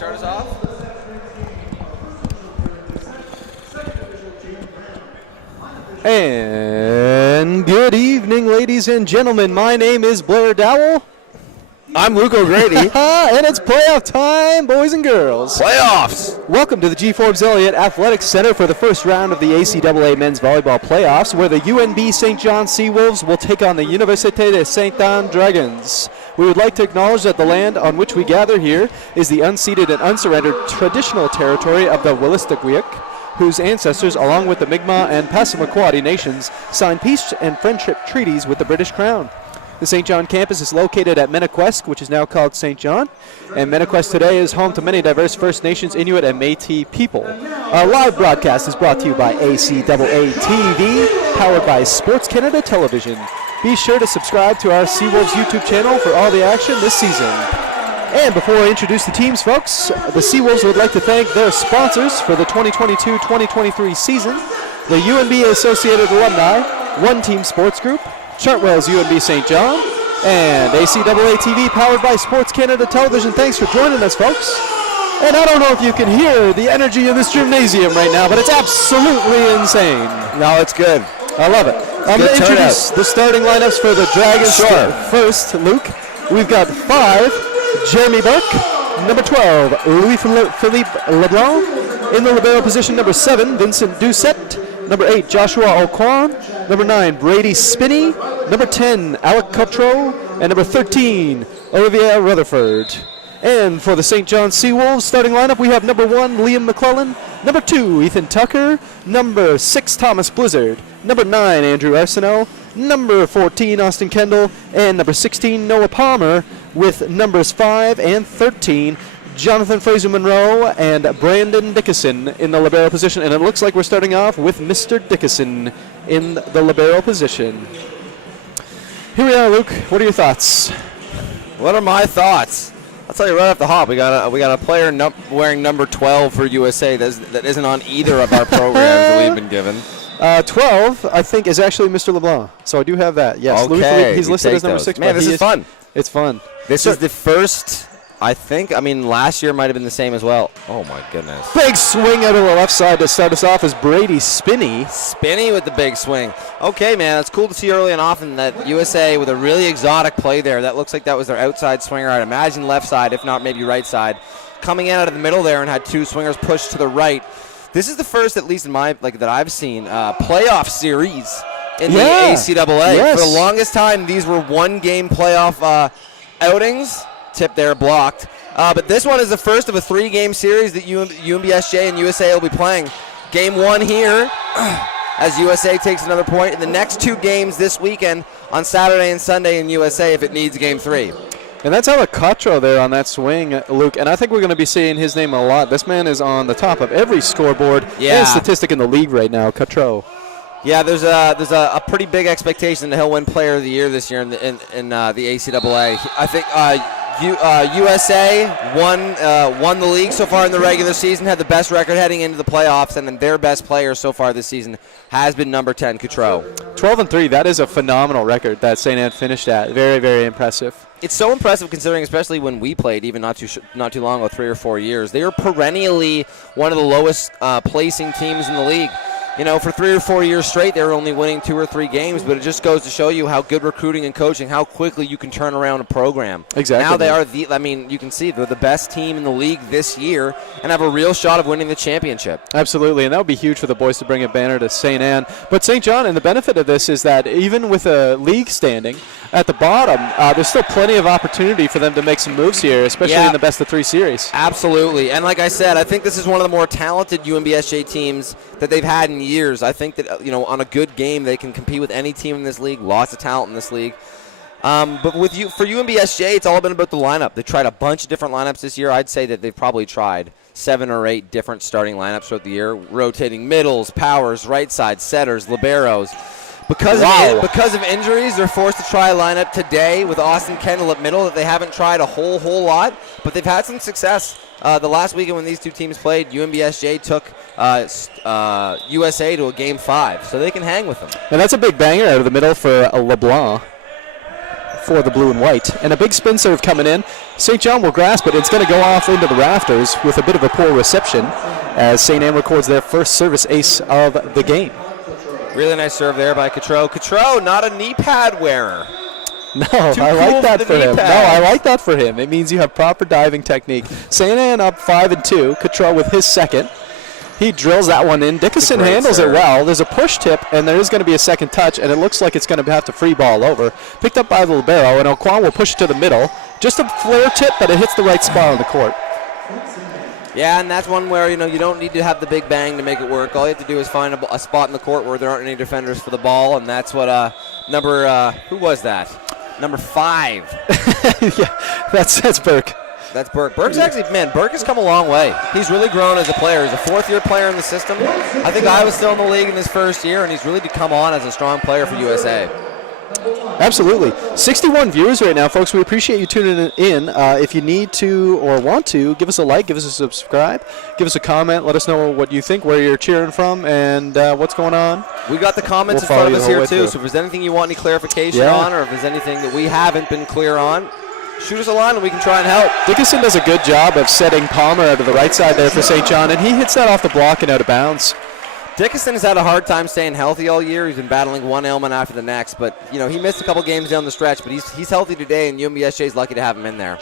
start us off? And good evening, ladies and gentlemen. My name is Blair Dowell. I'm Luke O'Grady. And it's playoff time, boys and girls. Playoffs! Welcome to the G. Forbes Elliott Athletics Center for the first round of the ACAA men's volleyball playoffs, where the UNB St. John Seawolves will take on the Université de Saint-Anne Dragons. We would like to acknowledge that the land on which we gather here is the unceded and unsurrendered traditional territory of the Wolastoqiyik, whose ancestors, along with the Mi'kmaq and Passamaquoddy nations, signed peace and friendship treaties with the British Crown. The St. John campus is located at Menaquest, which is now called St. John, and Menaquest today is home to many diverse First Nations, Inuit, and Métis people. Our live broadcast is brought to you by ACAA TV, powered by Sports Canada Television. Be sure to subscribe to our Seawolves YouTube channel for all the action this season. And before I introduce the teams, folks, the Seawolves would like to thank their sponsors for the 2022-2023 season, the UNB Associated Alumni, One Team Sports Group, Chartwell's UNB St. John, and ACAA TV powered by Sports Canada Television. Thanks for joining us, folks. And I don't know if you can hear the energy in this gymnasium right now, but it's absolutely insane. No, it's good. I love it. I'm going to introduce the starting lineups for the Dragons. Sure. First, Luke, we've got 5, Jeremy Burke. Number 12, Louis-Philippe Leblanc. In the libero position, number 7, Vincent Doucette. Number 8, Joshua O'Quan. Number 9, Brady Spinney. Number 10, Alec Cotreau. And number 13, Olivia Rutherford. And for the St. John Seawolves starting lineup, we have number 1, Liam McClellan. Number 2, Ethan Tucker. Number 6, Thomas Blizzard. Number 9, Andrew Arsenault. Number 14, Austin Kendall. And number 16, Noah Palmer. With numbers 5 and 13, Jonathan Fraser-Monroe and Brandon Dickinson in the libero position. And it looks like we're starting off with Mr. Dickinson in the libero position. Here we are, Luke. What are your thoughts? What are my thoughts? I'll tell you right off the hop. We got a player wearing number 12 for USA that isn't on either of our programs that we've been given. 12, I think, is actually Mr. LeBlanc. So I do have that. Yes, okay, he's listed as number 6. Man, this is fun. It's fun. This is the first, I think. I mean, last year might have been the same as well. Oh, my goodness. Big swing out of the left side to start us off is Brady Spinney. Spinney with the big swing. Okay, man, it's cool to see early and often that USA with a really exotic play there. That looks like that was their outside swinger. I'd imagine left side, if not maybe right side. Coming in out of the middle there and had 2 swingers pushed to the right. This is the first, at least in my, that I've seen, playoff series in the ACAA. Yes. For the longest time, these were one-game playoff outings. Tip there, blocked. But this one is the first of a 3-game series that UNBSJ and USA will be playing. Game 1 here, as USA takes another point. In the next 2 games this weekend on Saturday and Sunday in USA if it needs Game 3. And that's Alec Cotreau there on that swing, Luke. And I think we're going to be seeing his name a lot. This man is on the top of every scoreboard and statistic in the league right now, Cotreau. Yeah, there's a pretty big expectation that he'll win Player of the Year this year in the ACAA. I think USA won the league so far in the regular season, had the best record heading into the playoffs, and then their best player so far this season has been number 10, Cotreau. 12-3, that is a phenomenal record that St. Anne finished at. Very, very impressive. It's so impressive considering, especially when we played, even not too long ago, 3 or 4 years. They were perennially one of the lowest placing teams in the league. You know, for 3 or 4 years straight, they were only winning 2 or 3 games, but it just goes to show you how good recruiting and coaching, how quickly you can turn around a program. Exactly. Now they are you can see they're the best team in the league this year and have a real shot of winning the championship. Absolutely, and that would be huge for the boys to bring a banner to St. Anne. But St. John, and the benefit of this is that even with a league standing at the bottom, there's still plenty of opportunity for them to make some moves here, especially in the best-of-3 series. Absolutely, and like I said, I think this is one of the more talented UNBSJ teams that they've had in years. I think that, on a good game, they can compete with any team in this league. Lots of talent in this league. But for UNBSJ, it's all been about the lineup. They tried a bunch of different lineups this year. I'd say that they've probably tried 7 or 8 different starting lineups throughout the year, rotating middles, powers, right side, setters, liberos. Because of injuries, they're forced to try a lineup today with Austin Kendall at middle that they haven't tried a whole lot, but they've had some success. The last weekend when these two teams played, UNBSJ took USA to a Game 5, so they can hang with them. And that's a big banger out of the middle for LeBlanc. for the blue and white. And a big spin serve coming in. St. John will grasp it. It's going to go off into the rafters with a bit of a poor reception as St. Anne records their first service ace of the game. Really nice serve there by Cotreau. Cotreau, not a knee pad wearer. No, I like that for him. No, I like that for him. It means you have proper diving technique. St. Anne up 5-2. Cotreau with his second. He drills that one in. Dickinson handles it well. There's a push tip, and there is going to be a second touch, and it looks like it's going to have to free ball over. Picked up by the libero, and O'Quan will push it to the middle. Just a flare tip, but it hits the right spot on the court. Yeah, and that's one where, you don't need to have the big bang to make it work. All you have to do is find a spot in the court where there aren't any defenders for the ball, and that's what who was that? Number 5. Yeah, that's Burke. That's Burke. Burke has come a long way. He's really grown as a player. He's a fourth-year player in the system. I think I was still in the league in his first year, and he's really come on as a strong player for USA. Absolutely. 61 viewers right now, folks. We appreciate you tuning in. If you need to or want to, give us a like, give us a subscribe, give us a comment. Let us know what you think, where you're cheering from, and what's going on. We got the comments in front of us here, too. So if there's anything you want any clarification on, or if there's anything that we haven't been clear on, shoot us a line and we can try and help. Dickinson does a good job of setting Palmer out of the right side there for St. John, and he hits that off the block and out of bounds. Dickinson has had a hard time staying healthy all year. He's been battling one ailment after the next, but he missed a couple games down the stretch, but he's healthy today, and UNBSJ is lucky to have him in there.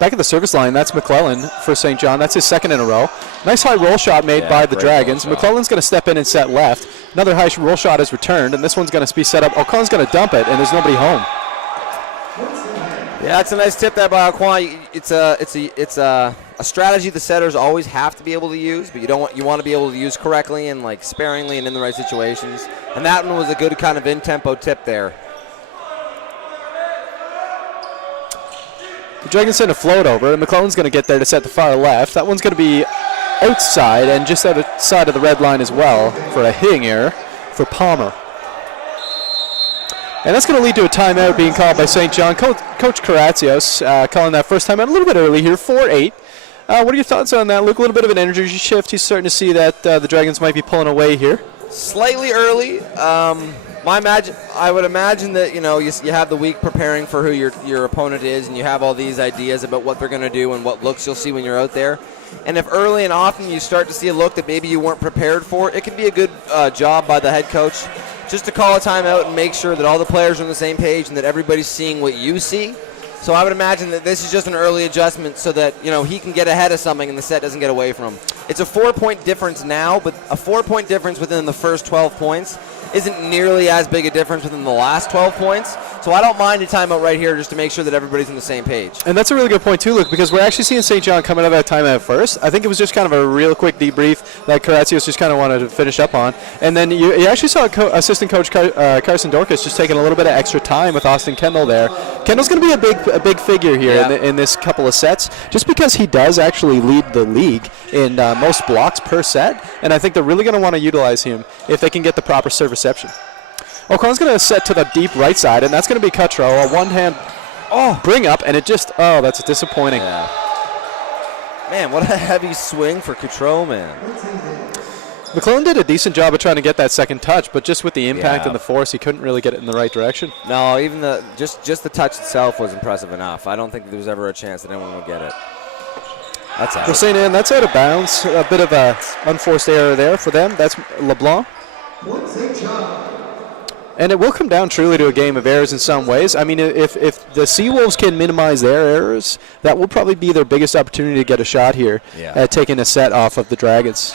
Back at the service line, that's McClellan for St. John. That's his second in a row. Nice high roll shot made by the Dragons. McClellan's going to step in and set left. Another high roll shot is returned, and this one's going to be set up. O'Connor's going to dump it, and there's nobody home. Yeah, it's a nice tip there by O'Quan. It's a strategy the setters always have to be able to use, but you want to be able to use correctly and sparingly and in the right situations. And that one was a good kind of in-tempo tip there. The Dragons send a float over, and McClellan's going to get there to set the far left. That one's going to be outside and just outside of the red line as well for a hitting error for Palmer. And that's going to lead to a timeout being called by St. John. Coach Karatsios calling that first timeout a little bit early here, 4-8. What are your thoughts on that, Luke? A little bit of an energy shift. He's starting to see that the Dragons might be pulling away here. Slightly early. I would imagine that you have the week preparing for who your opponent is, and you have all these ideas about what they're going to do and what looks you'll see when you're out there. And if early and often you start to see a look that maybe you weren't prepared for, it can be a good job by the head coach just to call a timeout and make sure that all the players are on the same page and that everybody's seeing what you see. So I would imagine that this is just an early adjustment so that he can get ahead of something and the set doesn't get away from him. It's a 4-point difference now, but a 4-point difference within the first 12 points isn't nearly as big a difference within the last 12 points. So I don't mind a timeout right here just to make sure that everybody's on the same page. And that's a really good point too, Luke, because we're actually seeing St. John coming out of that timeout first. I think it was just kind of a real quick debrief that Karatsios just kind of wanted to finish up on. And then you actually saw assistant coach Carson Dorcas just taking a little bit of extra time with Austin Kendall there. Kendall's going to be a big figure here in this couple of sets, just because he does actually lead the league in most blocks per set. And I think they're really going to want to utilize him if they can get the proper serve reception. O'Connor's going to set to the deep right side, and that's going to be Cutro. A one-hand bring up, and it just, that's disappointing. Yeah. Man, what a heavy swing for Cutro, man. McClellan did a decent job of trying to get that second touch, but just with the impact and the force, he couldn't really get it in the right direction. No, even just the touch itself was impressive enough. I don't think there was ever a chance that anyone would get it. That's out. For St. Anne, that's out of bounds. A bit of a unforced error there for them. That's LeBlanc. And it will come down truly to a game of errors in some ways. I mean, if the Seawolves can minimize their errors, that will probably be their biggest opportunity to get a shot here at taking a set off of the Dragons.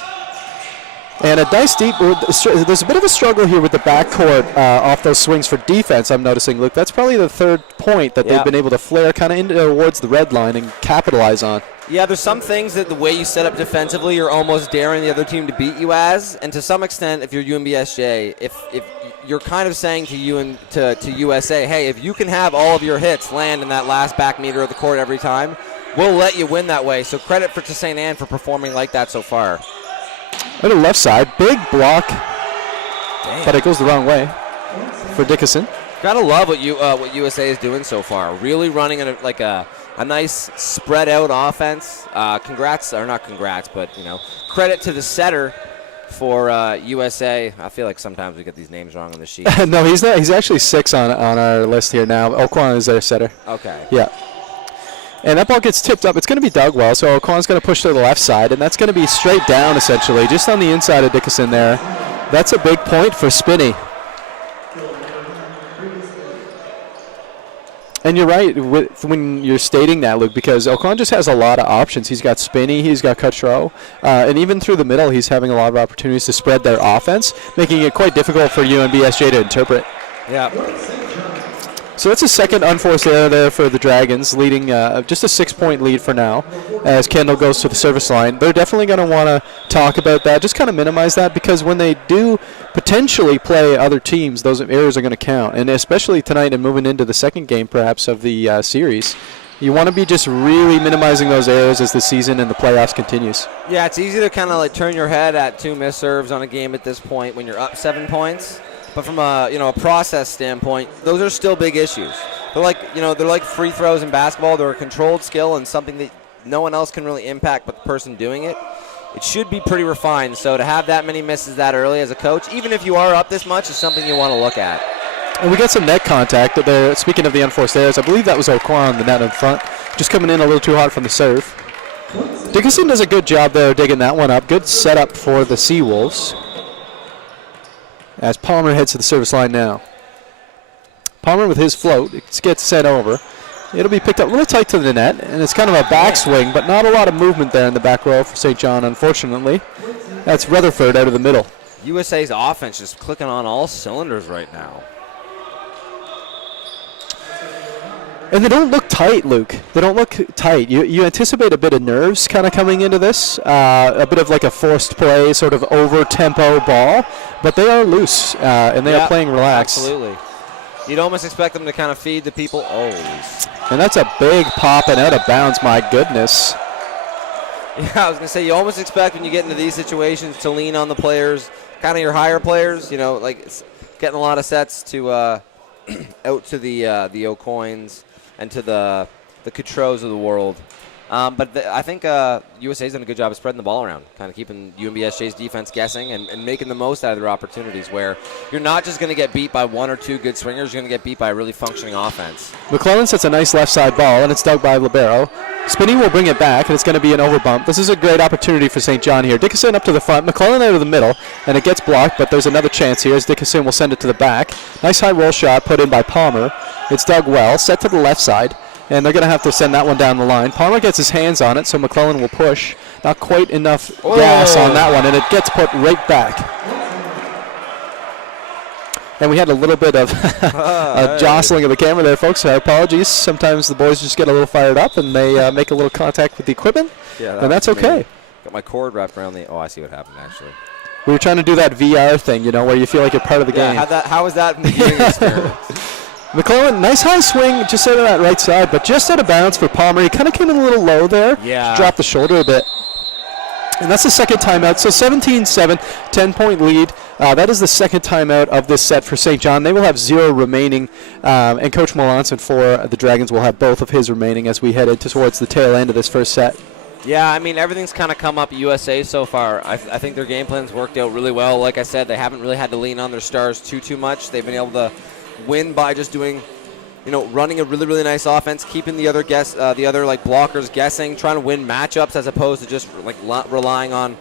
And a nice deep, there's a bit of a struggle here with the backcourt off those swings for defense, I'm noticing, Luke. That's probably the third point that they've been able to flare kind of towards the red line and capitalize on. Yeah, there's some things that the way you set up defensively, you're almost daring the other team to beat you as. And to some extent, if you're UNBSJ, if you're kind of saying to USA, hey, if you can have all of your hits land in that last back meter of the court every time, we'll let you win that way. So credit to St. Anne for performing like that so far. On the left side, big block, but it goes the wrong way for Dickinson. Gotta love what USA is doing so far. Really running a nice spread out offense. Credit to the setter for USA. I feel like sometimes we get these names wrong on the sheet. No, he's not. He's actually 6 on our list here now. Oquan is their setter. Okay. Yeah. And that ball gets tipped up. It's going to be dug well, so Oquan's going to push to the left side, and that's going to be straight down, essentially, just on the inside of Dickinson there. That's a big point for Spinney. And you're right when you're stating that, Luke, because Oquan just has a lot of options. He's got Spinney, he's got Cutro, and even through the middle, he's having a lot of opportunities to spread their offense, making it quite difficult for UNBSJ to interpret. Yeah. So that's a second unforced error there for the Dragons, leading just a 6-point lead for now as Kendall goes to the service line. They're definitely going to want to talk about that, just kind of minimize that, because when they do potentially play other teams, those errors are going to count. And especially tonight and moving into the second game perhaps of the series, you want to be just really minimizing those errors as the season and the playoffs continues. Yeah, it's easy to kind of like turn your head at 2 missed serves on a game at this point when you're up 7 points. But from a process standpoint, those are still big issues. They're like free throws in basketball. They're a controlled skill and something that no one else can really impact but the person doing it. It should be pretty refined. So to have that many misses that early as a coach, even if you are up this much, is something you want to look at. And we got some net contact there. Speaking of the unforced errors, I believe that was Oquan on the net in front, just coming in a little too hard from the serve. Dickinson does a good job there digging that one up. Good setup for the Seawolves. As Palmer heads to the service line now. Palmer with his float, it gets sent over. It'll be picked up a little tight to the net, and it's kind of a backswing, but not a lot of movement there in the back row for St. John, unfortunately. That's Rutherford out of the middle. USA's offense just clicking on all cylinders right now. And they don't look tight, Luke. They don't look tight. You anticipate a bit of nerves kind of coming into this, a bit of like a forced play, sort of over-tempo ball, but they are loose, and they are playing relaxed. Absolutely. You'd almost expect them to kind of feed the people. Oh. And that's a big pop and out of bounds, my goodness. Yeah, I was going to say, you almost expect when you get into these situations to lean on the players, kind of your higher players, like getting a lot of sets to out to the O'Coins and to the Cutros of the world. But I think USA's done a good job of spreading the ball around, kind of keeping UNBSJ's defense guessing and making the most out of their opportunities, where you're not just going to get beat by 1 or 2 good swingers, you're going to get beat by a really functioning offense. McClellan sets a nice left side ball, and it's dug by Libero. Spinney will bring it back, and it's going to be an overbump. This is a great opportunity for St. John here. Dickinson up to the front, McClellan out of the middle, and it gets blocked, but there's another chance here as Dickinson will send it to the back. Nice high roll shot put in by Palmer. It's dug well, set to the left side. And they're going to have to send that one down the line. Palmer gets his hands on it, so McClellan will push. Not quite enough gas on that one, and it gets put right back. And we had a little bit of a jostling of the camera there, folks. Our apologies. Sometimes the boys just get a little fired up, and they make a little contact with the equipment, and that's okay. Got my cord wrapped around the... Oh, I see what happened, actually. We were trying to do that VR thing, where you feel like you're part of the game. How was that in the viewing experience? McClellan, nice high swing, just out of that right side, but just out of bounds for Palmer. He kind of came in a little low there. Yeah. Just dropped the shoulder a bit. And that's the second timeout. So 17-7, 10-point lead. That is the second timeout of this set for St. John. They will have 0 remaining, and Coach Melanson for the Dragons will have both of his remaining as we head towards the tail end of this first set. Yeah, I mean, everything's kind of come up USA so far. I think their game plan's worked out really well. Like I said, they haven't really had to lean on their stars too much. They've been able to win by just doing, running a really, really nice offense, keeping the other blockers guessing, trying to win matchups as opposed to just relying on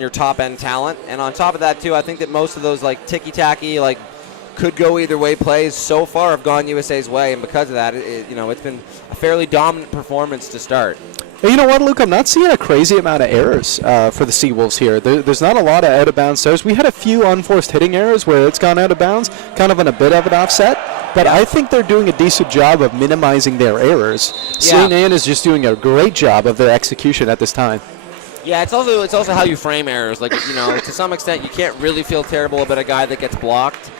your top end talent. And on top of that too, I think that most of those ticky-tacky, could go either way plays so far have gone USA's way, and because of that, it's been a fairly dominant performance to start. Hey, you know what, Luke? I'm not seeing a crazy amount of errors for the Seawolves here. There's not a lot of out-of-bounds serves. We had a few unforced hitting errors where it's gone out of bounds, kind of on a bit of an offset. But I think they're doing a decent job of minimizing their errors. St. Anne is just doing a great job of their execution at this time. Yeah, it's also how you frame errors. To some extent, you can't really feel terrible about a guy that gets blocked.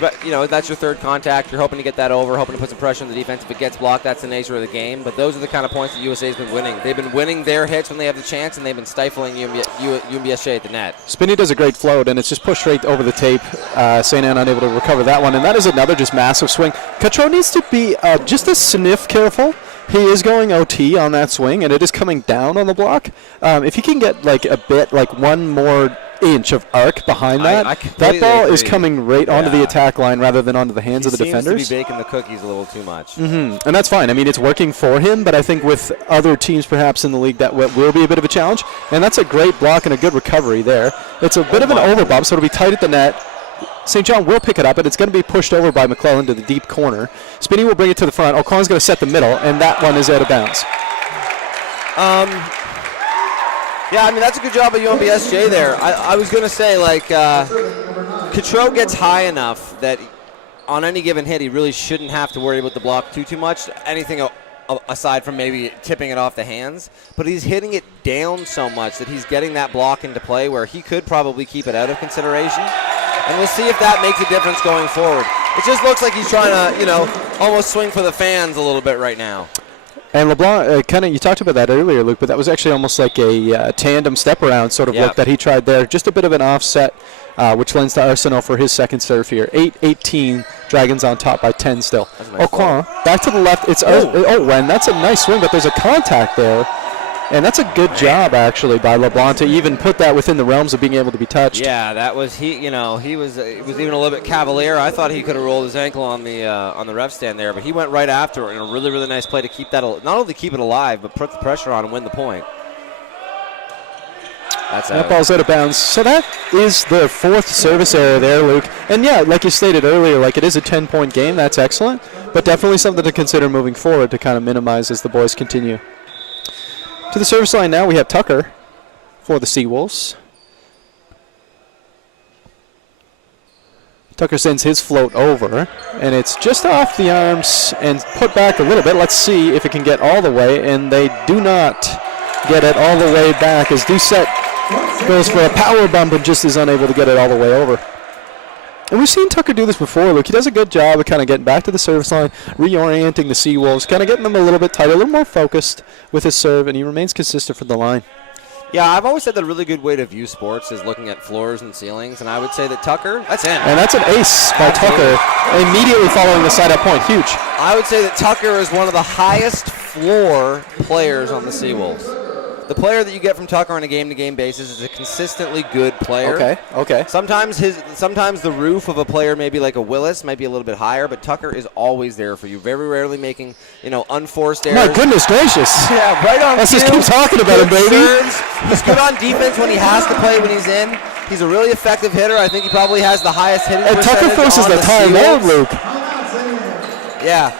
That's your third contact. You're hoping to get that over, hoping to put some pressure on the defense. If it gets blocked, that's the nature of the game. But those are the kind of points that USA's been winning. They've been winning their hits when they have the chance, and they've been stifling UNBSJ at the net. Spinney does a great float, and it's just pushed right over the tape. St. Anne unable to recover that one, and that is another just massive swing. Cutro needs to be just a sniff careful. He is going OT on that swing, and it is coming down on the block. If he can get a bit, one more inch of arc behind that. I That ball agree. is coming right onto the attack line rather than onto the hands of the defenders. He seems to be baking the cookies a little too much. And that's fine. I mean, it's working for him, but I think with other teams perhaps in the league that will be a bit of a challenge. And that's a great block and a good recovery there. It's a bit of an overbump, so it'll be tight at the net. St. John will pick it up, and it's going to be pushed over by McClellan to the deep corner. Spinney will bring it to the front. O'Connor's going to set the middle, and that one is out of bounds. Yeah, I mean, that's a good job by UNBSJ there. I was going to say, like, Cotreau gets high enough that on any given hit, he really shouldn't have to worry about the block too much, anything aside from maybe tipping it off the hands. But he's hitting it down so much that he's getting that block into play where he could probably keep it out of consideration. And we'll see if that makes a difference going forward. It just looks like he's trying to, almost swing for the fans a little bit right now. And LeBlanc, you talked about that earlier, Luke, but that was actually almost like a tandem step around sort of look that he tried there. Just a bit of an offset, which lends to Arsenault for his second serve here. 8-18, Dragons on top by 10 still. Nice O'Quan, back to the left. It's Wen. That's a nice swing, but there's a contact there. And that's a good job, actually, by LeBlanc to even put that within the realms of being able to be touched. Yeah, that was he was even a little bit cavalier. I thought he could have rolled his ankle on the ref stand there, but he went right after it in a really, really nice play to keep that, not only keep it alive, but put the pressure on and win the point. That ball's out of bounds. So that is the fourth service error there, Luke. And yeah, like you stated earlier, like it is a 10-point game. That's excellent, but definitely something to consider moving forward to kind of minimize as the boys continue. To the service line now, we have Tucker for the Seawolves. Tucker sends his float over, and it's just off the arms and put back a little bit. Let's see if it can get all the way, and they do not get it all the way back as Doucette goes for a power bump and just is unable to get it all the way over. And we've seen Tucker do this before, Luke. He does a good job of kind of getting back to the service line, reorienting the Seawolves, kind of getting them a little bit tighter, a little more focused with his serve, and he remains consistent for the line. Yeah, I've always said that a really good way to view sports is looking at floors and ceilings, and I would say that Tucker, that's in. And that's an ace by Tucker, immediately following the side-up point. Huge. I would say that Tucker is one of the highest floor players on the Seawolves. The player that you get from Tucker on a game-to-game basis is a consistently good player. Okay. Sometimes the roof of a player, maybe like a Willis, might be a little bit higher, but Tucker is always there for you. Very rarely making, unforced errors. My goodness gracious. Yeah, right on. Let's just keep talking about him, baby. Serves. He's good on defense when he has to play when he's in. He's a really effective hitter. I think he probably has the highest hitting percentage. And Tucker forces on the timeout, Luke. Yeah.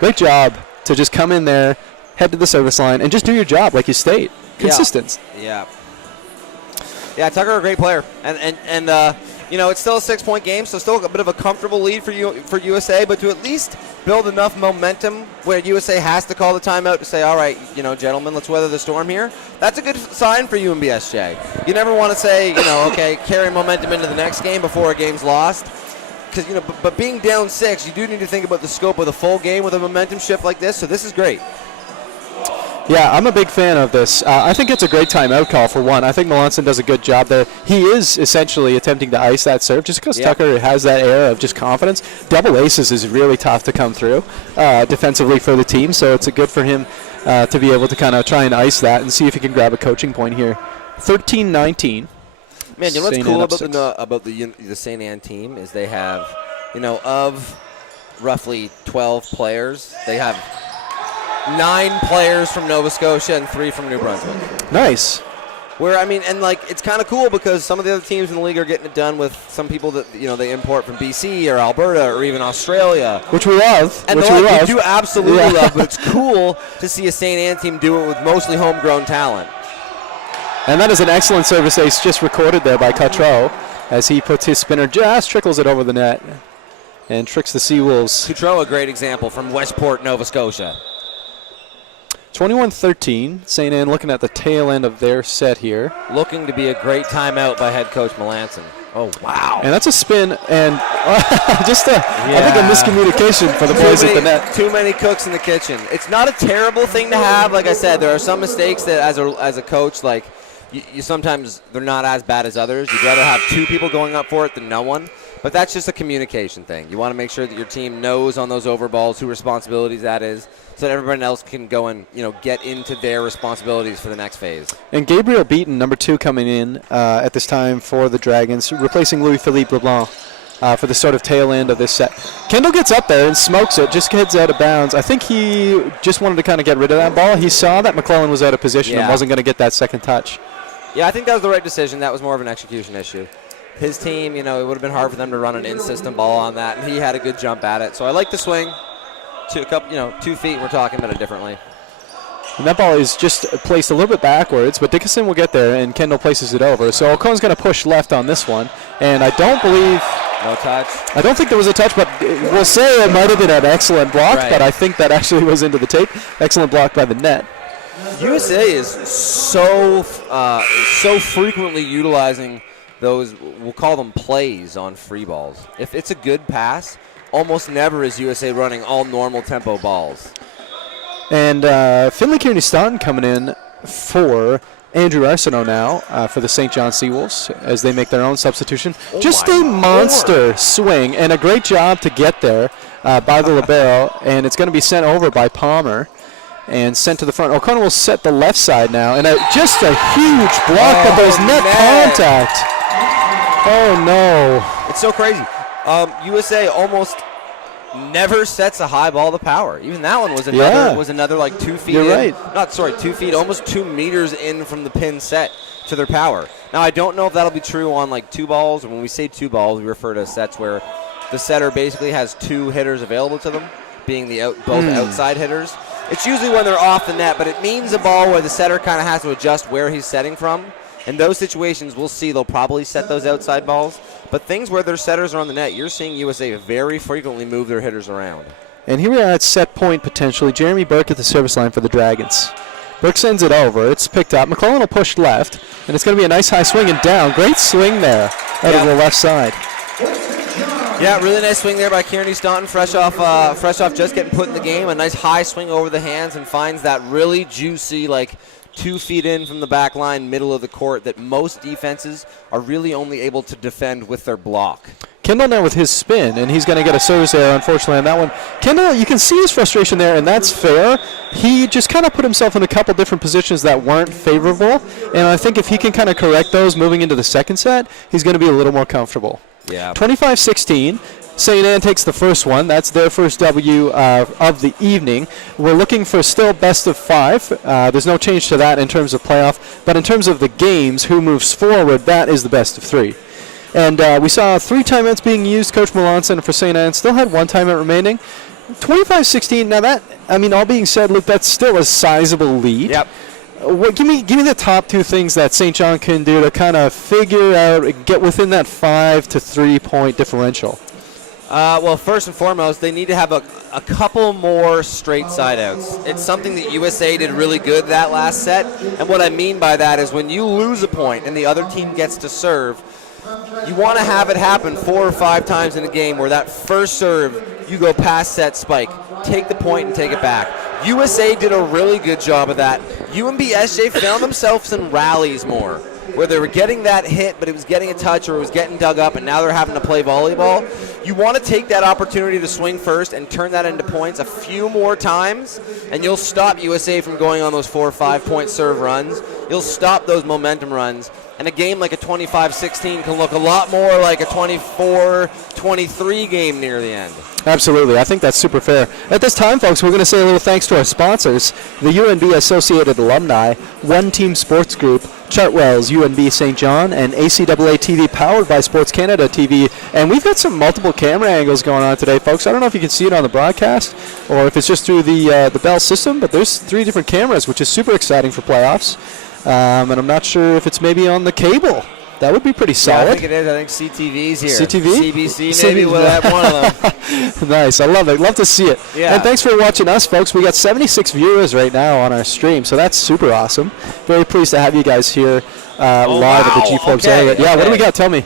Great job to just come in there, head to the service line, and just do your job like you state. Consistent. Yeah, Tucker, a great player, and it's still a 6-point game, so still a bit of a comfortable lead for USA, but to at least build enough momentum where USA has to call the timeout to say, all right, gentlemen, let's weather the storm here. That's a good sign for UNBSJ. You never want to say, okay, carry momentum into the next game before a game's lost. Because but being down 6, you do need to think about the scope of the full game with a momentum shift like this. So this is great. Yeah, I'm a big fan of this. I think it's a great timeout call for one. I think Melanson does a good job there. He is essentially attempting to ice that serve just because Tucker has that air of just confidence. Double aces is really tough to come through defensively for the team, so it's good for him to be able to kind of try and ice that and see if he can grab a coaching point here. 13-19. Man, you know what's cool about the St. Anne team is they have, of roughly 12 players, they have 9 players from Nova Scotia and 3 from New Brunswick. Nice. It's kind of cool because some of the other teams in the league are getting it done with some people that, they import from BC or Alberta or even Australia. Which we love. And we do absolutely love, but it's cool to see a St. Anne team do it with mostly homegrown talent. And that is an excellent service ace just recorded there by Cotreau as he puts his spinner, just trickles it over the net and tricks the Seawolves. Cotreau, a great example from Westport, Nova Scotia. 21-13, St. Anne looking at the tail end of their set here. Looking to be a great timeout by head coach Melanson. Oh, wow. And that's a spin and I think a miscommunication for the boys at the net. Too many cooks in the kitchen. It's not a terrible thing to have. Like I said, there are some mistakes that as a coach, you sometimes they're not as bad as others. You'd rather have 2 people going up for it than no one. But that's just a communication thing. You want to make sure that your team knows on those over balls who responsibilities that is, so that everyone else can go and get into their responsibilities for the next phase. And Gabriel Beaton, number 2, coming in at this time for the Dragons, replacing Louis-Philippe Leblanc for the sort of tail end of this set. Kendall gets up there and smokes it, just heads out of bounds. I think he just wanted to kind of get rid of that ball. He saw that McClellan was out of position and wasn't going to get that second touch. Yeah, I think that was the right decision. That was more of an execution issue. His team, it would have been hard for them to run an in-system ball on that, and he had a good jump at it. So I like the swing. 2 feet, we're talking about it differently. And that ball is just placed a little bit backwards, but Dickinson will get there, and Kendall places it over. So O'Connor's going to push left on this one, and I don't believe... No touch? I don't think there was a touch, but we'll say it might have been an excellent block, but I think that actually was into the tape. Excellent block by the net. USA is so frequently utilizing those, we'll call them plays on free balls. If it's a good pass, almost never is USA running all normal tempo balls. And Finley Kearney-Staunton coming in for Andrew Arsenault now for the St. John Seawolves as they make their own substitution. Just a monster swing and a great job to get there by the libero, and it's going to be sent over by Palmer and sent to the front. O'Connor will set the left side now, and just a huge block, but there's net contact. Oh, no. It's so crazy. USA almost never sets a high ball to power. Even that one was another like 2 feet. You're right. 2 feet, almost 2 meters in from the pin set to their power. Now, I don't know if that'll be true on like 2 balls. And when we say 2 balls, we refer to sets where the setter basically has 2 hitters available to them, being both outside hitters. It's usually when they're off the net, but it means a ball where the setter kind of has to adjust where he's setting from. In those situations, we'll see they'll probably set those outside balls. But things where their setters are on the net, you're seeing USA very frequently move their hitters around. And here we are at set point potentially. Jeremy Burke at the service line for the Dragons. Burke sends it over. It's picked up. McClellan will push left, and it's going to be a nice high swing and down. Great swing there out of the left side. Yeah, really nice swing there by Kearney-Staunton, fresh off just getting put in the game. A nice high swing over the hands and finds that really juicy, 2 feet in from the back line, middle of the court, that most defenses are really only able to defend with their block. Kendall now with his spin, and he's going to get a service error, unfortunately, on that one. Kendall, you can see his frustration there, and that's fair. He just kind of put himself in a couple different positions that weren't favorable, and I think if he can kind of correct those moving into the second set, he's going to be a little more comfortable. Yeah. 25-16. St. Anne takes the first one. That's their first W of the evening. We're looking for still best of 5. There's no change to that in terms of playoff. But in terms of the games, who moves forward, that is the best of 3. And we saw 3 timeouts being used. Coach Melanson for St. Anne still had 1 timeout remaining. 25-16. Now that, all being said, Luke, that's still a sizable lead. Yep. Give me the top 2 things that St. John can do to kind of figure out, get within that 5 to 3 point differential. Well, first and foremost, they need to have a couple more straight side outs. It's something that USA did really good that last set. And what I mean by that is when you lose a point and the other team gets to serve, you want to have it happen 4 or 5 times in a game where that first serve, you go past set spike, take the point and take it back. USA did a really good job of that. UNBSJ found themselves in rallies more, where they were getting that hit, but it was getting a touch or it was getting dug up, and now they're having to play volleyball. You want to take that opportunity to swing first and turn that into points a few more times, and you'll stop USA from going on those 4 or 5 point serve runs. You'll stop those momentum runs, and a game like a 25-16 can look a lot more like a 24-23 game near the end. Absolutely. I think that's super fair. At this time, folks, we're going to say a little thanks to our sponsors, the UNB Associated Alumni, One Team Sports Group, Chartwell's UNB St. John, and ACAA TV powered by Sports Canada TV. And we've got some multiple camera angles going on today, folks. I don't know if you can see it on the broadcast or if it's just through the Bell system, but there's 3 different cameras, which is super exciting for playoffs. And I'm not sure if it's maybe on the cable. That would be pretty solid. Yeah, I think it is. I think CTV's here. CTV? CBC maybe will have one of them. Nice. I love it. Love to see it. Yeah. And thanks for watching us, folks. We got 76 viewers right now on our stream, so that's super awesome. Very pleased to have you guys here live at the G-Forbes area. Yeah, what do we got? Tell me.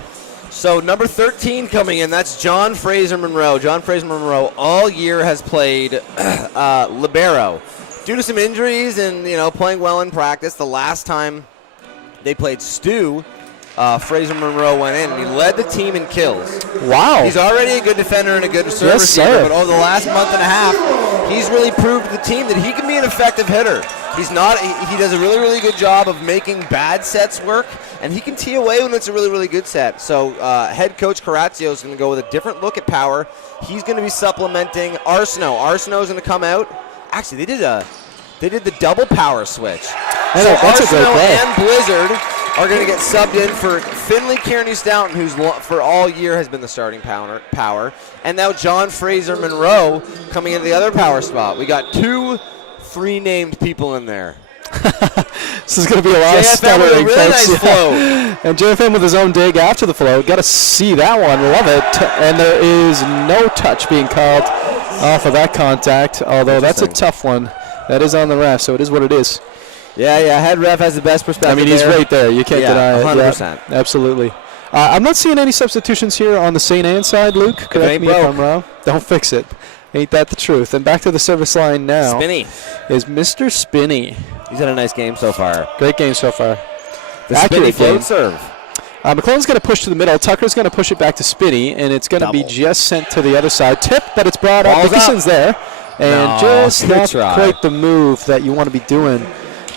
So number 13 coming in, that's John Fraser Monroe. John Fraser Monroe all year has played libero. Due to some injuries and, playing well in practice, the last time they played Stu, Fraser Monroe went in, and he led the team in kills. Wow. He's already a good defender and a good serve receiver, but over the last month and a half, he's really proved to the team that he can be an effective hitter. He's not. He does a really, really good job of making bad sets work, and he can tee away when it's a really, really good set. So head coach Corazio is going to go with a different look at power. He's going to be supplementing Arsenault. Arsenault is going to come out. Actually, they did the double power switch. So that's Arsenault and Blizzard are going to get subbed in for Finley Kearney-Stoughton, who's for all year has been the starting power. And now John Fraser Monroe coming into the other power spot. We got 3 named people in there. This is going to be a lot of stuttering, really folks. Nice flow. And JFM with his own dig after the flow. Got to see that one. Love it. And there is no touch being called off of that contact, although that's a tough one. That is on the ref, so it is what it is. Yeah, head ref has the best perspective. I mean, he's right there. You can't deny it. 100%. Yeah, absolutely. I'm not seeing any substitutions here on the St. Anne side, Luke. Correct me if I'm wrong. Don't fix it. Ain't that the truth? And back to the service line now. Spinney is Mr. Spinney. He's had a nice game so far. Great game so far. The Spinney float serve. McClellan's going to push to the middle. Tucker's going to push it back to Spinney, and it's going to be just sent to the other side. Tip, but it's brought up. Dickinson's there. And just not quite the move that you want to be doing.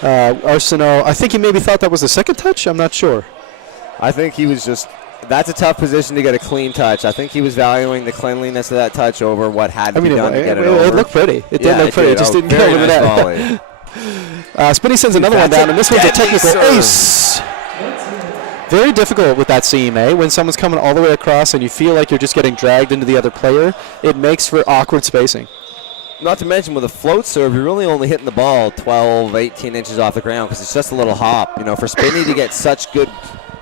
Arsenault, I think he maybe thought that was the second touch. I'm not sure. I think he was just, that's a tough position to get a clean touch. I think he was valuing the cleanliness of that touch over what had to be done to get it over. It looked pretty. It did look pretty. It just didn't get over the net. Spinney sends another one down, and this one's a technical ace. Very difficult with that seam, when someone's coming all the way across and you feel like you're just getting dragged into the other player, it makes for awkward spacing. Not to mention with a float serve, you're really only hitting the ball 12, 18 inches off the ground because it's just a little hop. For Spinney to get such good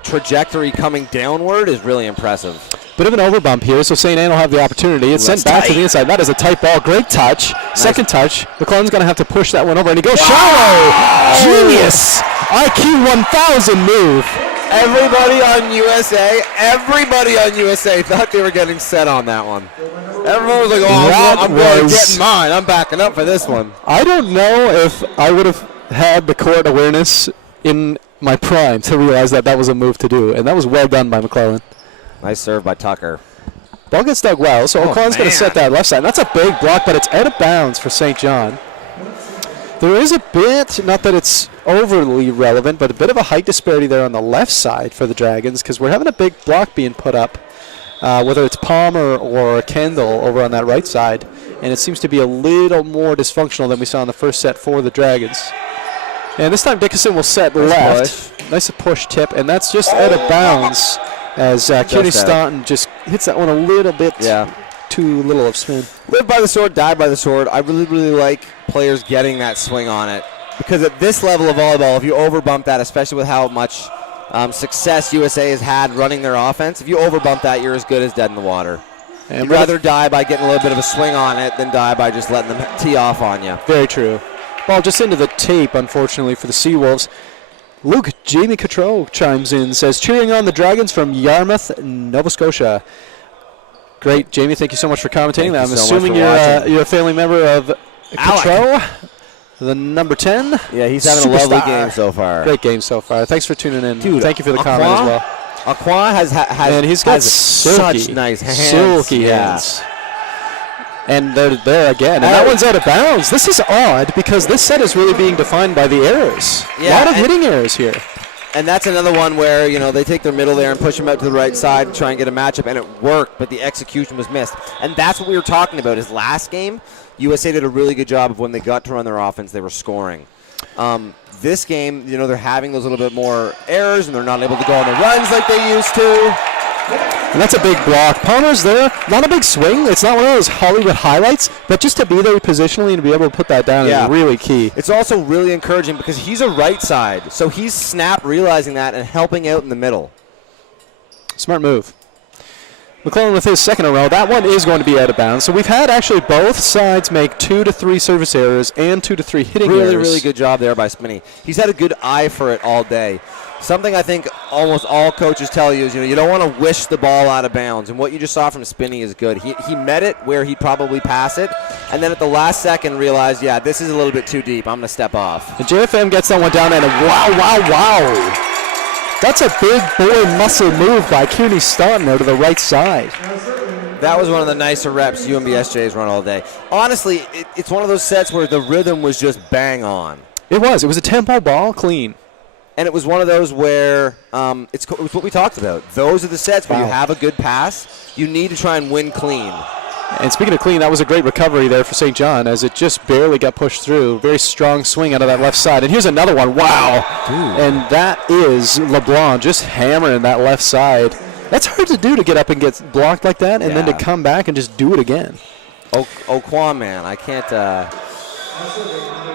trajectory coming downward is really impressive. Bit of an overbump here, so St. Anne will have the opportunity. It's sent back to the inside. That is a tight ball. Great touch. Nice. Second touch. McClellan's going to have to push that one over, and he goes shallow. Genius. IQ 1000 move. Everybody on USA thought they were getting set on that one. Everyone was like, I'm going to get mine. I'm backing up for this one. I don't know if I would have had the court awareness in my prime to realize that was a move to do, and that was well done by McClellan. Nice serve by Tucker. Ball gets dug well, so McClellan's going to set that left side. That's a big block, but it's out of bounds for St. John. There is a bit, not that it's overly relevant, but a bit of a height disparity there on the left side for the Dragons because we're having a big block being put up, whether it's Palmer or Kendall over on that right side, and it seems to be a little more dysfunctional than we saw in the first set for the Dragons. And this time Dickinson will set left. Nice push tip, and that's just out of bounds as Kearney-Stoughton just hits that one a little bit too little of spin. Live by the sword, die by the sword. I really, really like players getting that swing on it because at this level of volleyball, if you overbump that, especially with how much success USA has had running their offense, if you overbump that, you're as good as dead in the water. And you'd rather die by getting a little bit of a swing on it than die by just letting them tee off on you. Very true. Ball just into the tape, unfortunately, for the Seawolves. Luke, Jamie Cotreau chimes in, says, cheering on the Dragons from Yarmouth, Nova Scotia. Great, Jamie. Thank you so much for commentating that. I'm assuming you're a family member of Cotreau, the number 10. Yeah, he's having a lovely game so far. Great game so far. Thanks for tuning in. Dude, thank you for the comment as well. Aquan has and he's got such nice hands. Silky hands. And they're there again. And that one's out of bounds. This is odd because this set is really being defined by the errors. Yeah, a lot of hitting errors here. And that's another one where, they take their middle there and push them out to the right side and try and get a matchup, and it worked, but the execution was missed. And that's what we were talking about is last game, USA did a really good job of when they got to run their offense, they were scoring. This game, they're having those little bit more errors, and they're not able to go on the runs like they used to. And that's a big block. Palmer's there. Not a big swing. It's not one of those Hollywood highlights, but just to be there positionally and to be able to put that down is really key. It's also really encouraging because he's a right side, so he's snap realizing that and helping out in the middle. Smart move. McClellan with his second in a row. That one is going to be out of bounds. So we've had actually both sides make 2 to 3 service errors and 2 to 3 hitting errors. Really good job there by Spinney. He's had a good eye for it all day. Something I think almost all coaches tell you is, you don't want to wish the ball out of bounds. And what you just saw from Spinney is good. He met it where he'd probably pass it, and then at the last second realized, this is a little bit too deep. I'm going to step off. And JFM gets that one down, and wow. That's a big boy muscle move by Kearney Staunton out to the right side. That was one of the nicer reps UNBSJ's run all day. Honestly, it's one of those sets where the rhythm was just bang on. It was. It was a tempo ball, clean. And it was one of those where it was what we talked about. Those are the sets where you have a good pass. You need to try and win clean. And speaking of clean, that was a great recovery there for St. John as it just barely got pushed through. Very strong swing out of that left side. And here's another one. Wow. Dude. And that is LeBlanc just hammering that left side. That's hard to do, to get up and get blocked like that and then to come back and just do it again. Oquan, man, I can't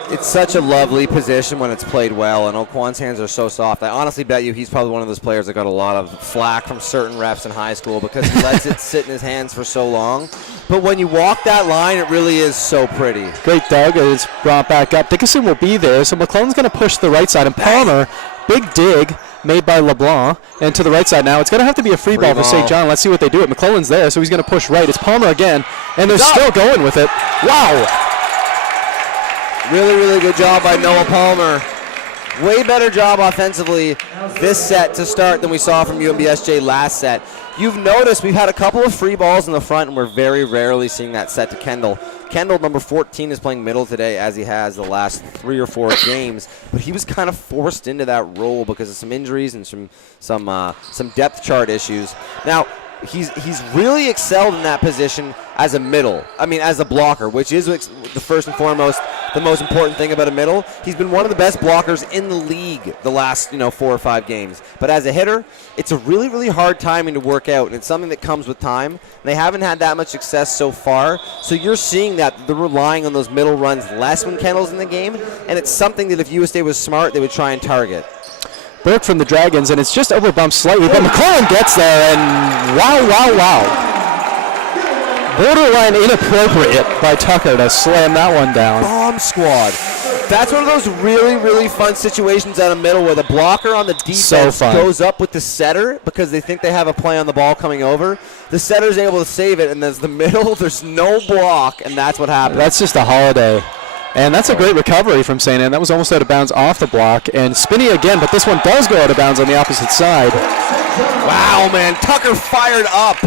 it's such a lovely position when it's played well, and Oquan's hands are so soft. I honestly bet you he's probably one of those players that got a lot of flack from certain refs in high school because he lets it sit in his hands for so long. But when you walk that line, it really is so pretty. Great dug, and it's brought back up. Dickinson will be there, so McClellan's going to push the right side, and Palmer, big dig made by LeBlanc, and to the right side now. It's going to have to be a free ball for St. John. Let's see what they do. McClellan's there, so he's going to push right. It's Palmer again, and they're still going with it. Wow. Really, really good job by Noah Palmer. Way better job offensively this set to start than we saw from UNBSJ last set. You've noticed we've had a couple of free balls in the front, and we're very rarely seeing that set to Kendall. Kendall, number 14, is playing middle today, as he has the last 3 or 4 games. But he was kind of forced into that role because of some injuries and some depth chart issues. Now, he's really excelled in that position as a middle. I mean, as a blocker, which is the first and foremost the most important thing about a middle. He's been one of the best blockers in the league the last 4 or 5 games. But as a hitter, it's a really, really hard timing to work out, and it's something that comes with time. They haven't had that much success so far, so you're seeing that they're relying on those middle runs less when Kendall's in the game, and it's something that if USTA was smart, they would try and target. Burke from the Dragons, and it's just overbumped slightly, but McClellan gets there, and wow. Borderline inappropriate by Tucker to slam that one down. Bomb squad. That's one of those really, really fun situations out of middle where the blocker on the defense goes up with the setter because they think they have a play on the ball coming over. The setter's able to save it, and there's the middle, there's no block, and that's what happens. That's just a holiday. And that's a great recovery from St. Anne. That was almost out of bounds off the block. And spinny again, but this one does go out of bounds on the opposite side. Wow, man. Tucker fired up.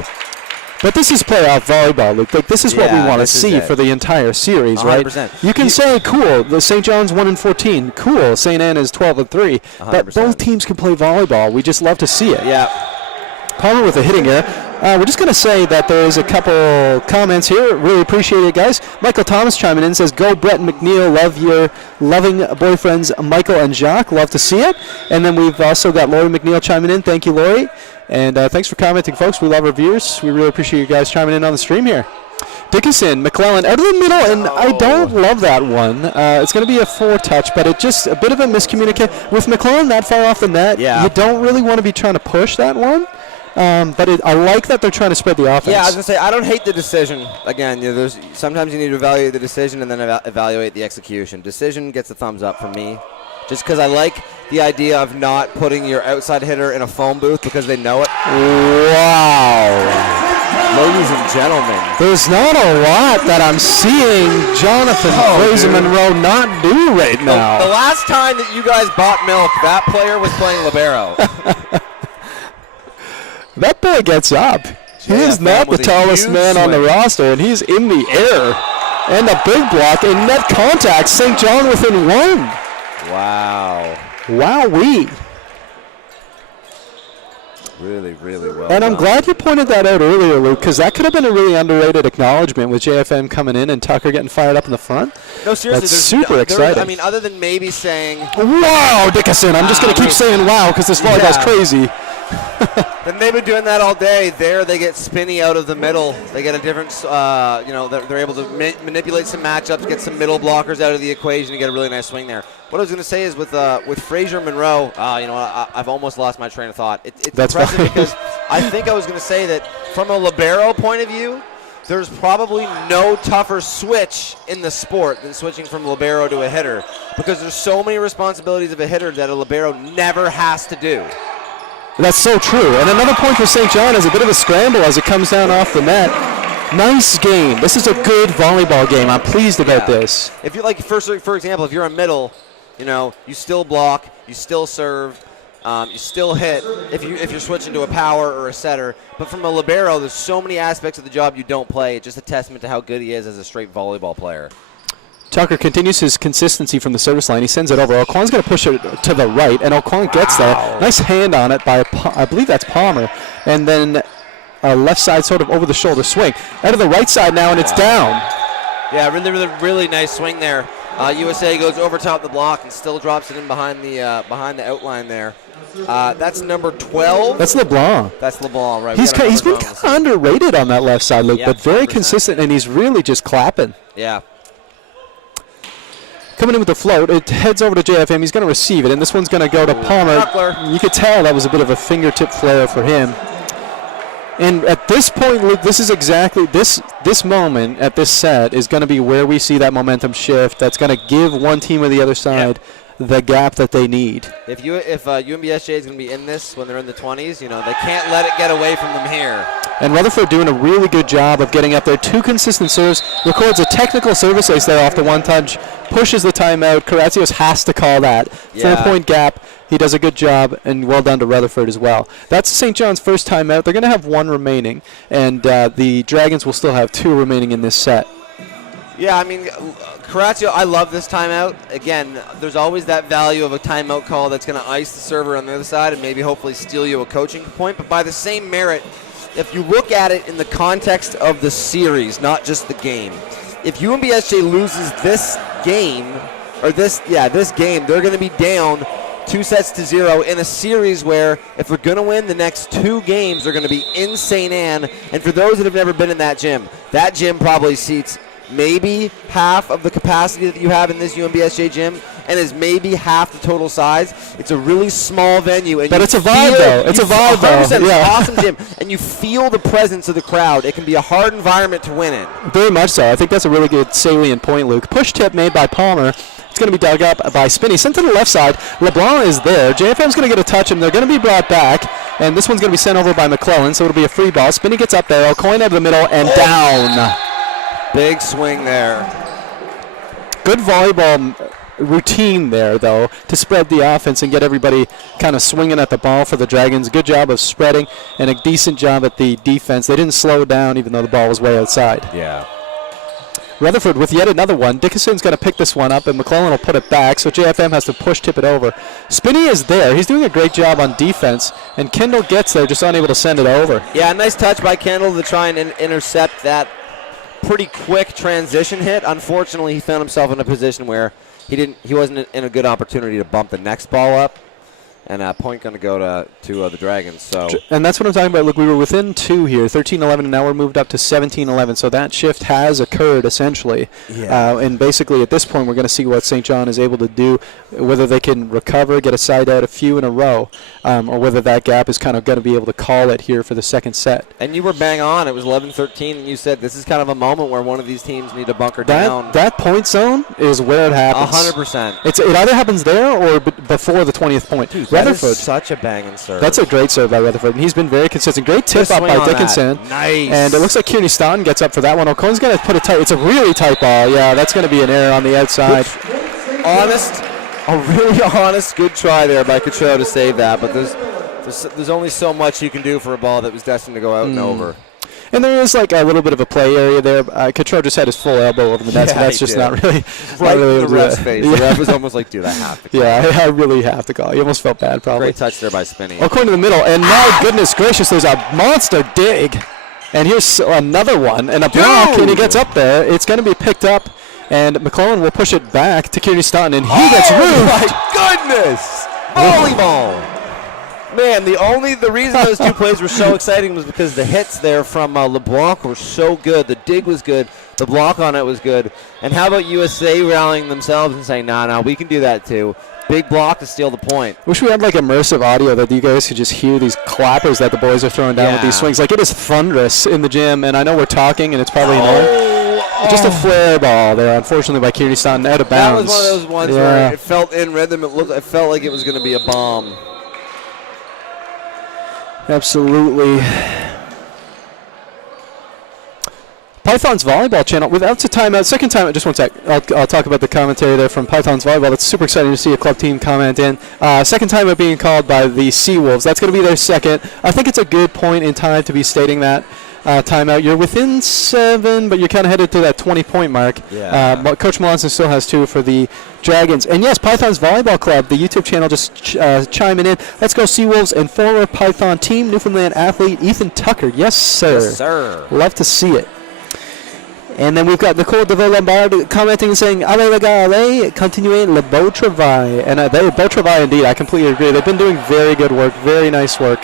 But this is playoff volleyball, Luke. Like, this is what we want to see for the entire series, 100%. Right? You can say, cool, the St. John's 1-14. Cool, St. Anne is 12-3. But both teams can play volleyball. We just love to see it. Yeah. Palmer with a hitting error. We're just going to say that there's a couple comments here. Really appreciate it, guys. Michael Thomas chiming in says, go Brett McNeil. Love your loving boyfriends Michael and Jacques. Love to see it. And then we've also got Lori McNeil chiming in. Thank you, Lori. And thanks for commenting, folks. We love our viewers. We really appreciate you guys chiming in on the stream here. Dickinson, McClellan out of the middle, and I don't love that one. It's going to be a 4-touch, but it just a bit of a miscommunication. With McClellan that far off the net, you don't really want to be trying to push that one. But I like that they're trying to spread the offense. Yeah, I was going to say, I don't hate the decision. Again, sometimes you need to evaluate the decision and then evaluate the execution. Decision gets a thumbs up for me. Just because I like the idea of not putting your outside hitter in a phone booth because they know it. Wow. Ladies and gentlemen. There's not a lot that I'm seeing Jonathan Fraser-Monroe not do right now. The last time that you guys bought milk, that player was playing libero. That boy gets up. He is not the tallest man on the roster, and he's in the air. And a big block and net contact. St. John within 1. Wow. Wowee. Really, really well And I'm done. glad you pointed that out earlier, Luke, because that could have been a really underrated acknowledgement with JFM coming in and Tucker getting fired up in the front. No, seriously. That's super exciting. I mean, other than maybe saying... Wow, Dickinson. I'm just going to keep saying wow because this volleyball's crazy. Then they've been doing that all day. There they get spinny out of the middle. They get a different, they're able to manipulate some matchups, get some middle blockers out of the equation, and get a really nice swing there. What I was going to say is with Fraser-Monroe, I've almost lost my train of thought. It's impressive because I think I was going to say that from a libero point of view, there's probably no tougher switch in the sport than switching from libero to a hitter because there's so many responsibilities of a hitter that a libero never has to do. That's so true. And another point for St. John is a bit of a scramble as it comes down off the net. Nice game. This is a good volleyball game. I'm pleased about this. If you for example, if you're a middle, you still block, you still serve. You still hit if you're switching to a power or a setter. But from a libero, there's so many aspects of the job you don't play. It's just a testament to how good he is as a straight volleyball player. Tucker continues his consistency from the service line. He sends it over. O'Quan's going to push it to the right, and O'Quan gets there. Nice hand on it by, I believe that's Palmer. And then a left side sort of over-the-shoulder swing. Out of the right side now, and it's down. Yeah, really nice swing there. USA goes over top the block and still drops it in behind the outline there. That's number 12. That's LeBlanc. That's LeBlanc, right. He's been kind of underrated on that left side, Luke, but very 100%. consistent, and he's really just clapping. Yeah. Coming in with the float, it heads over to JFM. He's going to receive it, and this one's going to go to Palmer. Buckler. You could tell that was a bit of a fingertip flare for him. And at this point, Luke, this is exactly this moment at this set is going to be where we see that momentum shift. That's going to give one team or the other side the gap that they need. If UNBSJ is going to be in this when they're in the 20s, they can't let it get away from them here. And Rutherford doing a really good job of getting up there. 2 consistent serves, records a technical service ace there off the one touch, pushes the timeout. Karatsios has to call that. 4-point gap. He does a good job, and well done to Rutherford as well. That's St. John's first timeout. They're going to have 1 remaining, and the Dragons will still have 2 remaining in this set. Yeah, I mean, Karatsio, I love this timeout. Again, there's always that value of a timeout call that's going to ice the server on the other side and maybe hopefully steal you a coaching point. But by the same merit, if you look at it in the context of the series, not just the game, if UNBSJ loses this game, this game, they're going to be down 2-0 in a series where if they're going to win the next 2 games, they're going to be in St. Anne. And for those that have never been in that gym probably seats maybe half of the capacity that you have in this UNBSJ gym and is maybe half the total size. It's a really small venue. But it's a vibe, though. It's a vibe, though. It's an awesome gym. And you feel the presence of the crowd. It can be a hard environment to win in. Very much so. I think that's a really good salient point, Luke. Push tip made by Palmer. It's going to be dug up by Spinney. Sent to the left side. LeBlanc is there. JFM's going to get a touch, and they're going to be brought back. And this one's going to be sent over by McClellan, so it'll be a free ball. Spinney gets up there. Coin out of the middle and down. Big swing there. Good volleyball routine there, though, to spread the offense and get everybody kind of swinging at the ball for the Dragons. Good job of spreading and a decent job at the defense. They didn't slow down even though the ball was way outside. Yeah. Rutherford with yet another one. Dickinson's going to pick this one up, and McClellan will put it back, so JFM has to push tip it over. Spinney is there. He's doing a great job on defense, and Kendall gets there, just unable to send it over. Yeah, nice touch by Kendall to try and intercept that pretty quick transition hit. Unfortunately, he found himself in a position where he wasn't in a good opportunity to bump the next ball up, and a point going to go to the Dragons. So, and that's what I'm talking about. Look, we were within 2 here, 13-11, and now we're moved up to 17-11. So that shift has occurred essentially. Yeah. And basically at this point, we're going to see what St. John is able to do, whether they can recover, get a side out a few in a row, or whether that gap is kind of going to be able to call it here for the second set. And you were bang on. It was 11-13, and you said this is kind of a moment where one of these teams need to bunker down. That point zone is where it happens. 100%. It either happens there or before the 20th point. Dude, that is such a banging serve. That's a great serve by Rutherford, and he's been very consistent. Great tip up by Dickinson. Nice. And it looks like Kearney Staunton gets up for that one. O'Cone's going to put it tight. It's a really tight ball. Yeah, that's going to be an error on the outside. A really honest, good try there by Cottrell to save that, but there's only so much you can do for a ball that was destined to go out and over. And there is like a little bit of a play area there. Cottrell just had his full elbow over the net, so that's just not really. Right in the ref's face. The ref was almost like, dude, I have to call. Yeah, I really have to call. He almost felt bad, probably. Great touch there by Spinney. O'Coin to the middle, and my goodness gracious, there's a monster dig. And here's another one, and a block, and he gets up there. It's going to be picked up, and McClellan will push it back to Kearney Staunton, and he gets roofed. Oh, my goodness! Volleyball! Man, the reason those two plays were so exciting was because the hits there from LeBlanc were so good. The dig was good. The block on it was good. And how about USA rallying themselves and saying, nah, we can do that too. Big block to steal the point. Wish we had like immersive audio that you guys could just hear these clappers that the boys are throwing down with these swings. Like, it is thunderous in the gym, and I know we're talking, and it's probably annoying. Just a flare ball there, unfortunately, by Kearney Staunton out of bounds. That was one of those ones where it felt in rhythm. It felt like it was going to be a bomb. Absolutely. Python's Volleyball channel, without a timeout, second timeout, just one sec. I'll talk about the commentary there from Python's Volleyball. It's super exciting to see a club team comment in. Second timeout being called by the Seawolves. That's going to be their second. I think it's a good point in time to be stating that. Timeout. You're within 7, but you're kind of headed to that 20-point mark. Yeah. But Coach Melanson still has 2 for the Dragons. And yes, Python's Volleyball Club, the YouTube channel, just chiming in. Let's go Seawolves and former Python team Newfoundland athlete Ethan Tucker. Yes, sir. Yes, sir. Love to see it. And then we've got Nicole DeVoe-Lombard commenting and saying, "Allez les gars, allez, continuez le beau travail." And beau travail indeed. I completely agree. They've been doing very good work, very nice work.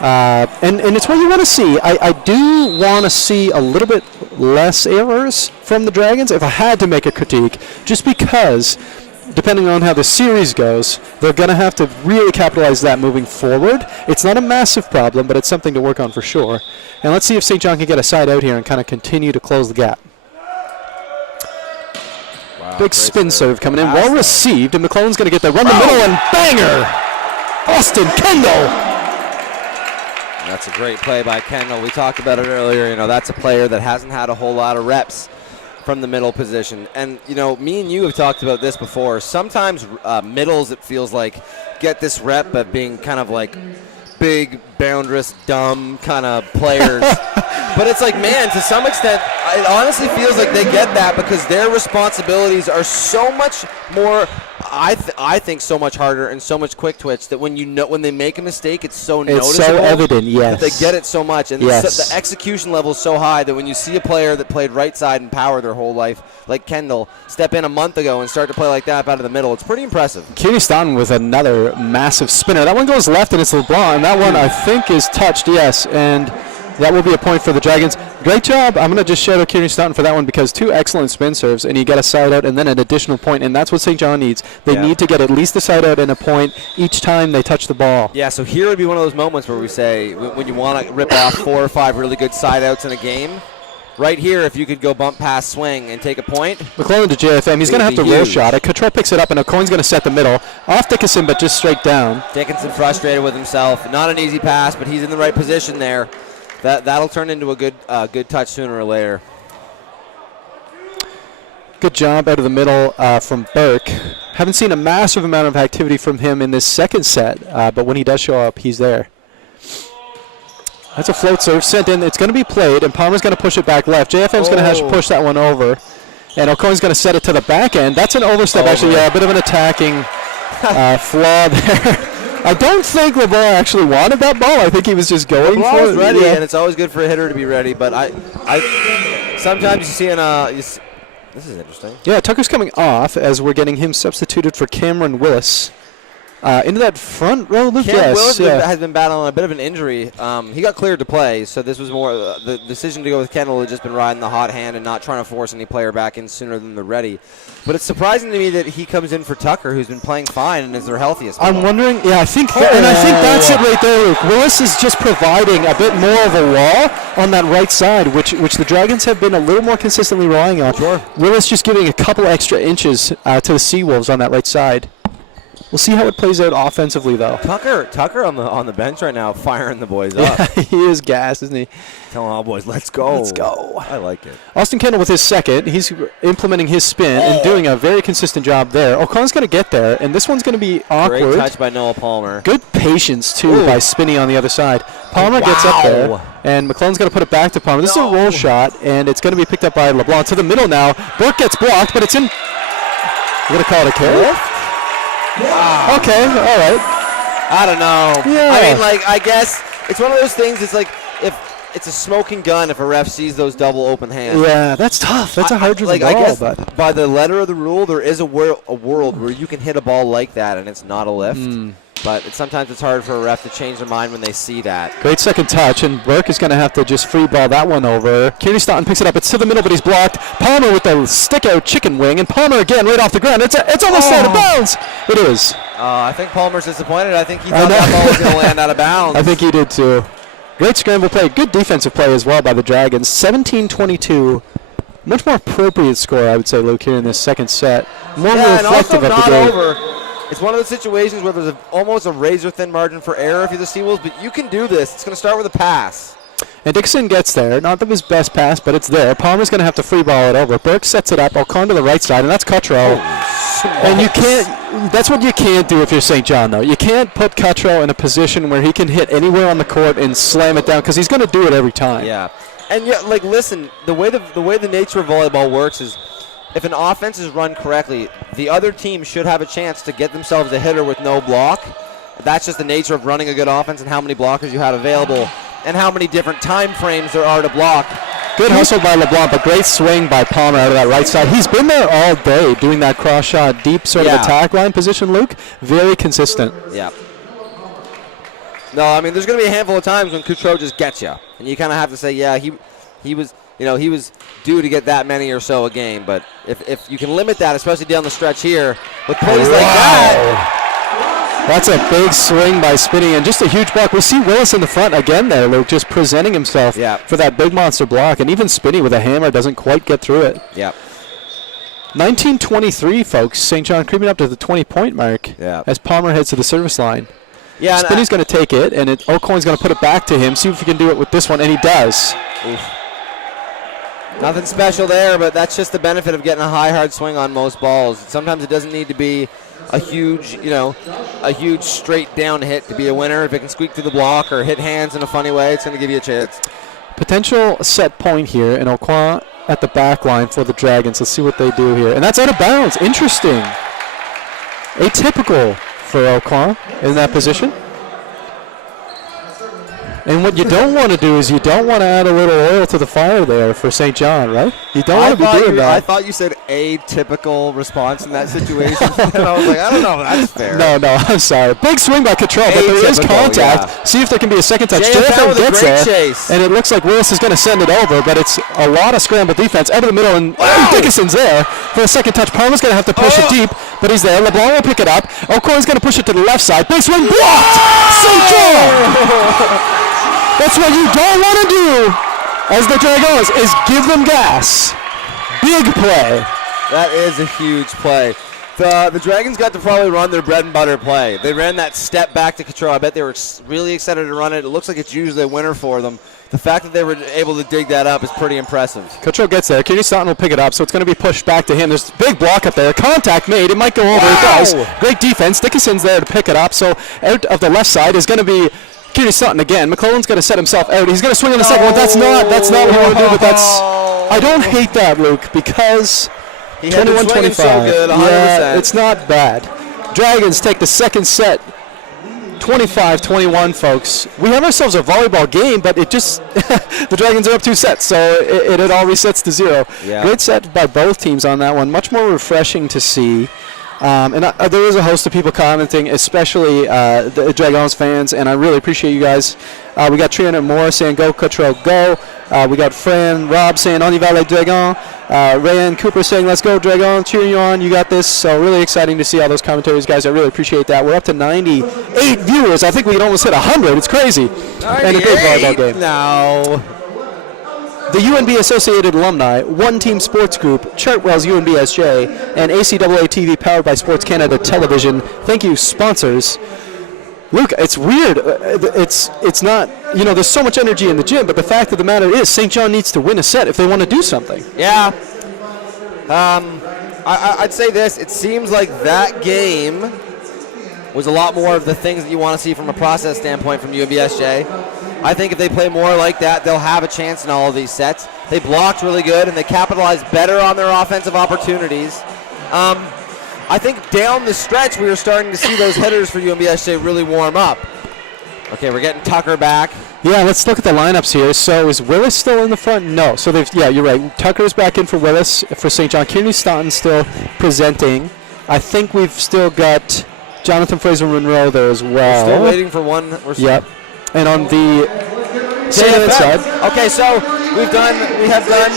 And it's what you want to see. I do want to see a little bit less errors from the Dragons if I had to make a critique, just because depending on how the series goes, they're going to have to really capitalize that moving forward. It's not a massive problem, but it's something to work on for sure. And let's see if St. John can get a side out here and kind of continue to close the gap. Wow, big spin serve coming in. Fantastic. Well received, and McClellan's going to get that run the middle and banger! Austin Kendall! That's a great play by Kendall. We talked about it earlier. You know, that's a player that hasn't had a whole lot of reps from the middle position. And, you know, me and you have talked about this before. Sometimes middles, it feels like, get this rep of being kind of like big, boundarous, dumb kind of players. But it's like, man, to some extent, it honestly feels like they get that because their responsibilities are so much more, I think, so much harder and so much quick twitch that when they make a mistake, it's so noticeable. It's so evident, yes. That they get it so much. And yes. the execution level is so high that when you see a player that played right side and power their whole life, like Kendall, step in a month ago and start to play like that out of the middle, it's pretty impressive. Kieran Staunton with another massive spinner. That one goes left, and it's LeBlanc, and that one I think is touched, yes, and that will be a point for the Dragons. Great job. I'm going to just shout out Kieran Staunton for that one because 2 excellent spin serves, and you got a side out and then an additional point, and that's what St. John needs. They need to get at least a side out and a point each time they touch the ball. Yeah, so here would be one of those moments where we say when you want to rip off 4 or 5 really good side outs in a game, right here, if you could go bump pass swing and take a point. McClellan to JFM. He's going to have to roll shot it. Cottrell picks it up, and O'Coin's going to set the middle. Off Dickinson, but just straight down. Dickinson frustrated with himself. Not an easy pass, but he's in the right position there. That'll turn into a good touch sooner or later. Good job out of the middle from Burke. Haven't seen a massive amount of activity from him in this second set, but when he does show up, he's there. That's a float serve sent in. It's going to be played, and Palmer's going to push it back left. JFM's going to have to push that one over, and O'Coin's going to set it to the back end. That's an overstep, actually. Yeah, a bit of an attacking flaw there. I don't think LeBlanc actually wanted that ball. I think he was just going for it. Ready, and it's always good for a hitter to be ready. But I sometimes you see this is interesting. Yeah, Tucker's coming off as we're getting him substituted for Cameron Willis. Into that front row loop, Willis has been battling a bit of an injury. He got cleared to play, so this was more the decision to go with Kendall had just been riding the hot hand and not trying to force any player back in sooner than they're ready. But it's surprising to me that he comes in for Tucker, who's been playing fine and is their healthiest. I'm wondering, I think that's it right there, Luke. Willis is just providing a bit more of a wall on that right side, which the Dragons have been a little more consistently relying on. Sure. Willis just giving a couple extra inches to the Seawolves on that right side. We'll see how it plays out offensively, though. Tucker on the bench right now, firing the boys up. Yeah, he is gassed, isn't he? Telling all boys, let's go. Let's go. I like it. Austin Kendall with his second. He's implementing his spin and doing a very consistent job there. O'Connor's going to get there, and this one's going to be awkward. Great touch by Noah Palmer. Good patience, too, by Spinney on the other side. Palmer gets up there, and McClellan's going to put it back to Palmer. This is a roll shot, and it's going to be picked up by LeBlanc to the middle now. Burke gets blocked, but it's in. You're going to call it a carry? Wow. Okay, all right. I don't know. Yeah. I mean, I guess it's one of those things. It's like if it's a smoking gun if a ref sees those double open hands. Yeah, that's tough. That's a hard-driven ball. I guess but by the letter of the rule, there is a world where you can hit a ball like that and it's not a lift. But sometimes it's hard for a ref to change their mind when they see that. Great second touch, and Burke is going to have to just free ball that one over. Kieran Staunton picks it up. It's to the middle, but he's blocked. Palmer with the stick-out chicken wing, and Palmer again right off the ground. It's almost out of bounds. It is. I think Palmer's disappointed. I think he thought that ball was going to land out of bounds. I think he did too. Great scramble play. Good defensive play as well by the Dragons. 17-22. Much more appropriate score, I would say, Luke, here in this second set. More reflective of the game. Over. It's one of those situations where there's almost a razor-thin margin for error if you're the Seawolves, but you can do this. It's going to start with a pass. And Dixon gets there. Not his best pass, but it's there. Palmer's going to have to free ball it over. Burke sets it up. O'Connor to the right side, and that's Cuttrell. And you can't. That's what you can't do if you're St. John, though. You can't put Cuttrell in a position where he can hit anywhere on the court and slam it down, because he's going to do it every time. Yeah. And listen, the way the nature of volleyball works is, if an offense is run correctly, the other team should have a chance to get themselves a hitter with no block. That's just the nature of running a good offense and how many blockers you have available and how many different time frames there are to block. Good hustle by LeBlanc, but great swing by Palmer out of that right side. He's been there all day doing that cross shot, deep sort of attack line position, Luke. Very consistent. Yeah. No, I mean, there's going to be a handful of times when Cuttrell just gets you. And you kind of have to say, yeah, he was due to get that many or so a game. But if you can limit that, especially down the stretch here, with plays like that. That's a big swing by Spinney, and just a huge block. We see Willis in the front again there, Luke, just presenting himself for that big monster block. And even Spinney with a hammer doesn't quite get through it. Yeah. 19-23, folks. St. John creeping up to the 20-point mark as Palmer heads to the service line. Yeah, Spinney's going to take it, and O'Coin's going to put it back to him, see if he can do it with this one, and he does. Oof. Nothing special there, but that's just the benefit of getting a high, hard swing on most balls. Sometimes it doesn't need to be a huge straight down hit to be a winner. If it can squeak through the block or hit hands in a funny way, it's going to give you a chance. Potential set point here, and O'Coin at the back line for the Dragons. Let's see what they do here. And that's out of bounds. Interesting. Atypical for O'Coin in that position. And what you don't want to do is you don't want to add a little oil to the fire there for St. John, right? You don't want to be doing that. I thought you said a typical response in that situation. And I was like, I don't know if that's fair. No, I'm sorry. Big swing by Cuttrell, but there is contact. Yeah. See if there can be a second touch. JFM gets there, chase. And it looks like Willis is going to send it over, but it's a lot of scramble defense out of the middle, and Dickinson's there for a second touch. Palmer's going to have to push it deep, but he's there. LeBlanc will pick it up. O'Coin's going to push it to the left side. Big swing blocked! St. John! That's what you don't want to do as the Dragons is give them gas. Big play. That is a huge play. The Dragons got to probably run their bread and butter play. They ran that step back to Cuttrell. I bet they were really excited to run it. It looks like it's usually a winner for them. The fact that they were able to dig that up is pretty impressive. Cuttrell gets there. Kenny Staunton will pick it up, so it's going to be pushed back to him. There's a big block up there. Contact made. It might go over. It does. Great defense. Dickinson's there to pick it up. So out of the left side is going to be Kenny Sutton again. McClellan's going to set himself out. He's going to swing on the second one. That's not what we want to do, but that's... I don't hate that, Luke, because 21-25. So good, 100%. Yeah, it's not bad. Dragons take the second set, 25-21, folks. We have ourselves a volleyball game, but it just... the Dragons are up 2 sets, so it all resets to 0. Yeah. Great set by both teams on that one. Much more refreshing to see. There is a host of people commenting, especially the Dragons fans, and I really appreciate you guys. We got Triana Moore saying, go Cuttrell, go. We got Fran Rob saying, on y va les Dragons. Rayan Cooper saying, let's go Dragons, cheering you on, you got this. So really exciting to see all those commentaries, guys. I really appreciate that. We're up to 98 viewers. I think we can almost hit 100. It's crazy. 98? And a big volleyball game. No. The UNB Associated Alumni, One Team Sports Group, Chartwell's UNBSJ, and ACAA TV powered by Sports Canada Television. Thank you, sponsors. Luke, it's weird. It's not, there's so much energy in the gym, but the fact of the matter is St. John needs to win a set if they want to do something. Yeah. I'd say this. It seems like that game was a lot more of the things that you want to see from a process standpoint from UNBSJ. I think if they play more like that, they'll have a chance in all of these sets. They blocked really good, and they capitalized better on their offensive opportunities. I think down the stretch, we were starting to see those hitters for UNBSJ really warm up. Okay, we're getting Tucker back. Yeah, let's look at the lineups here. So is Willis still in the front? No. So you're right. Tucker's back in for Willis for St. John. Kearney Staunton still presenting. I think we've still got Jonathan Fraser-Monroe there as well. We're still waiting for one. Yep. And on the side. Okay, so we have done.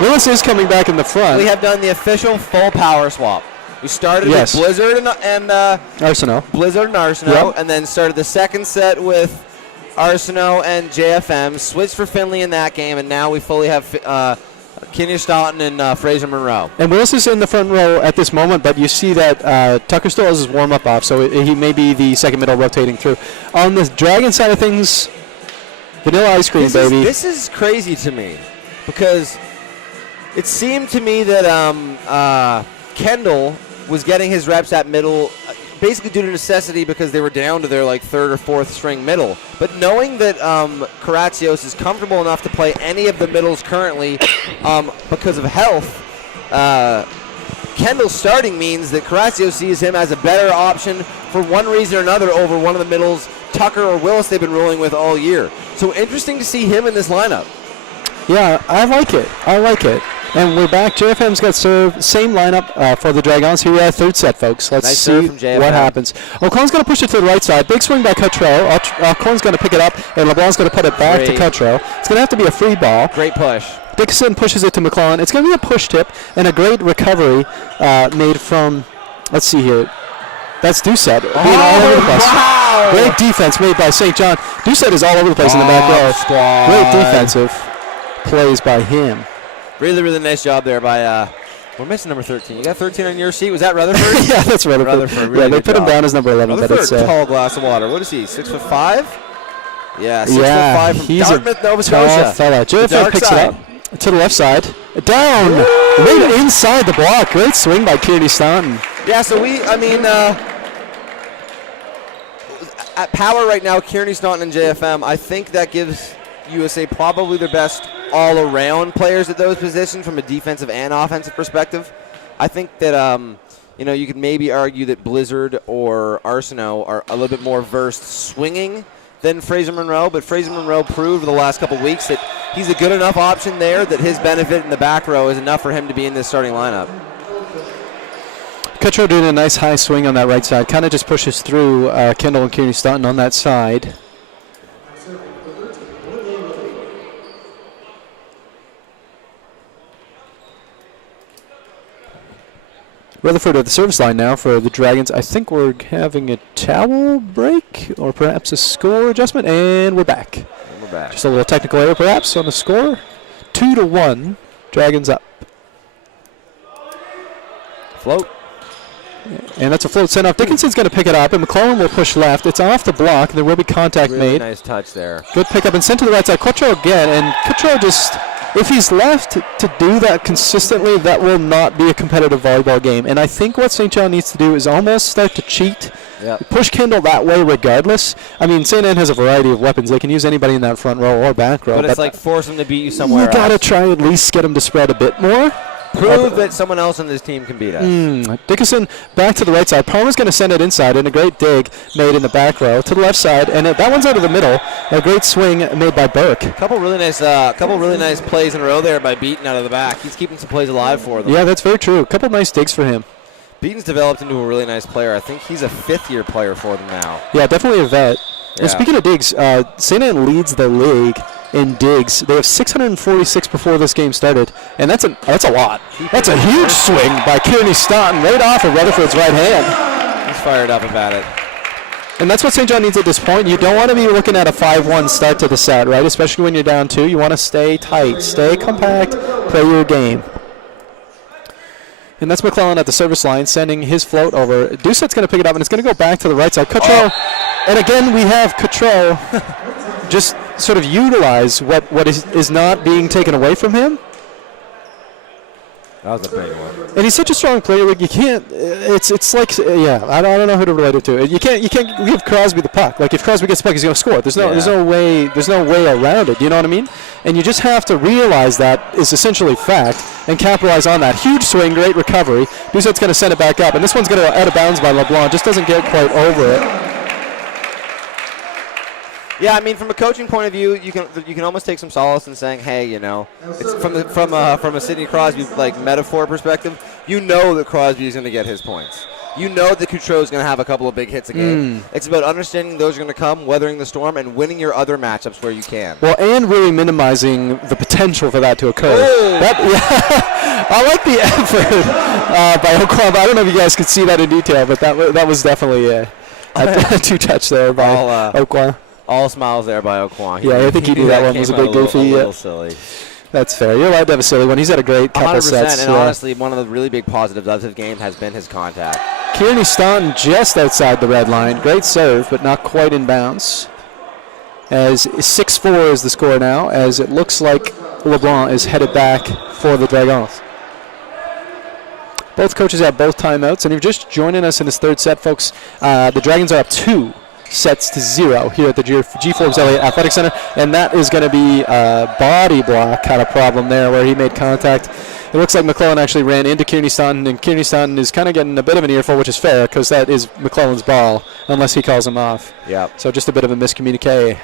Willis is coming back in the front. We have done the official full power swap. We started with Blizzard and Arsenault. Blizzard and Arsenault, and then started the second set with Arsenault and JFM. Switched for Finley in that game, and now we fully have Kenny Staunton and Fraser-Monroe. And Willis is in the front row at this moment, but you see that Tucker still has his warm-up off, so he may be the second middle rotating through. On the Dragon side of things, Vanilla ice cream, baby. This is crazy to me because it seemed to me that Kendall was getting his reps at middle basically due to necessity because they were down to their like third or fourth string middle. But knowing that Karatsios is comfortable enough to play any of the middles currently because of health, Kendall starting means that Karatsios sees him as a better option for one reason or another over one of the middles, Tucker or Willis, they've been rolling with all year. So interesting to see him in this lineup. Yeah, I like it. And we're back. JFM's got serve. Same lineup for the Dragons. Here we are, third set, folks. Let's nice see what happens. O'Connor's going to push it to the right side. Big swing by Cottrell. O'Connor's going to pick it up, and LeBlanc's going to put it back to Cottrell. It's going to have to be a free ball. Great push. Dickinson pushes it to McClellan. It's going to be a push tip and a great recovery made from, let's see here. That's Doucette being all over the place. Wow. Great defense made by St. John. Doucette is all over the place in the back row. Great defensive plays by him. Really, really nice job there by, we're missing number 13. You got 13 on your sheet. Was that Rutherford? Yeah, that's Rutherford. Really they put him down as number 11. Rutherford, but it's tall glass of water. What is he, 6'5"? Yeah, 6'5" from he's Dartmouth, Nova a tall Scotia. fella. JFM picks it up to the left side. Down. Right inside the block. Great swing by Kearney Staunton. Yeah, so at power right now, Kearney Staunton and JFM, I think that gives USA probably their best all-around players at those positions from a defensive and offensive perspective. I think that, you could maybe argue that Blizzard or Arsenault are a little bit more versed swinging than Fraser Monroe, but Fraser Monroe proved the last couple weeks that he's a good enough option there that his benefit in the back row is enough for him to be in this starting lineup. Cutro doing a nice high swing on that right side. Kind of just pushes through Kendall and Kearney Staunton on that side. Rutherford at the service line now for the Dragons. I think we're having a towel break or perhaps a score adjustment, and we're back. Just a little technical error perhaps on the score. 2-1, Dragons up. Float. And that's a float sent off. Dickinson's going to pick it up, and McClellan will push left. It's off the block. There will be contact made. Nice touch there. Good pickup and sent to the right side. Cottrell again, and Cottrell just, if he's left to do that consistently, that will not be a competitive volleyball game. And I think what St. John needs to do is almost start to cheat. Yep. Push Kendall that way regardless. I mean, St. Anne has a variety of weapons. They can use anybody in that front row or back row. But it's like force them to beat you somewhere else. You got to try at least get them to spread a bit more. Prove that someone else on this team can beat us. Dickinson back to the right side. Palmer's going to send it inside, and a great dig made in the back row to the left side, and that one's out of the middle. A great swing made by Burke. Couple really nice plays in a row there by Beaton out of the back. He's keeping some plays alive for them. Yeah, that's very true. A couple nice digs for him. Beaton's developed into a really nice player. I think he's a fifth-year player for them now. Yeah, definitely a vet. Yeah. And speaking of digs, St. Anne leads the league in digs. They have 646 before this game started, and that's a lot. That's a huge swing by Kearney Staunton right off of Rutherford's right hand. He's fired up about it. And that's what St. John needs at this point. You don't want to be looking at a 5-1 start to the set, right? Especially when you're down 2. You want to stay tight, stay compact, play your game. And that's McClellan at the service line sending his float over. Doucette's going to pick it up, and it's going to go back to the right side. Cottrell, and again we have Cottrell just sort of utilize what is not being taken away from him. That was a big one. And he's such a strong player. Like you can't. It's like I don't know who to relate it to. You can't give Crosby the puck. Like if Crosby gets the puck, he's going to score. There's no way around it. You know what I mean? And you just have to realize that is essentially fact and capitalize on that. Huge swing, great recovery. Doucette's going to send it back up, and this one's going to go out of bounds by LeBlanc. Just doesn't get quite over it. Yeah, I mean, from a coaching point of view, you can almost take some solace in saying, hey, it's from a Sidney Crosby like metaphor perspective. You know that Crosby is going to get his points. You know that Cottrell is going to have a couple of big hits a game. It's about understanding those are going to come, weathering the storm, and winning your other matchups where you can. Well, and really minimizing the potential for that to occur. I like the effort by Okwamba. I don't know if you guys could see that in detail, but that was definitely a two-touch there by Okwamba. All smiles there by Okwon. Yeah, I think he knew that one was a bit goofy. A little silly. That's fair. You're allowed to have a silly one. He's had a great couple 100%, sets. And honestly, one of the really big positives of his game has been his contact. Kearney Staunton just outside the red line. Great serve, but not quite in bounds. as 6-4 is the score now, as it looks like LeBlanc is headed back for the Dragons. Both coaches have both timeouts, and if you're just joining us in this third set, folks, the Dragons are up 2-0 here at the G. Forbes Elliott Athletic Center, and that is going to be a body block kind of problem there where he made contact. It looks like McClellan actually ran into Kearney Staunton, and Kearney Staunton is kind of getting a bit of an earful, which is fair because that is McClellan's ball, unless he calls him off. Yeah. So just a bit of a miscommunique.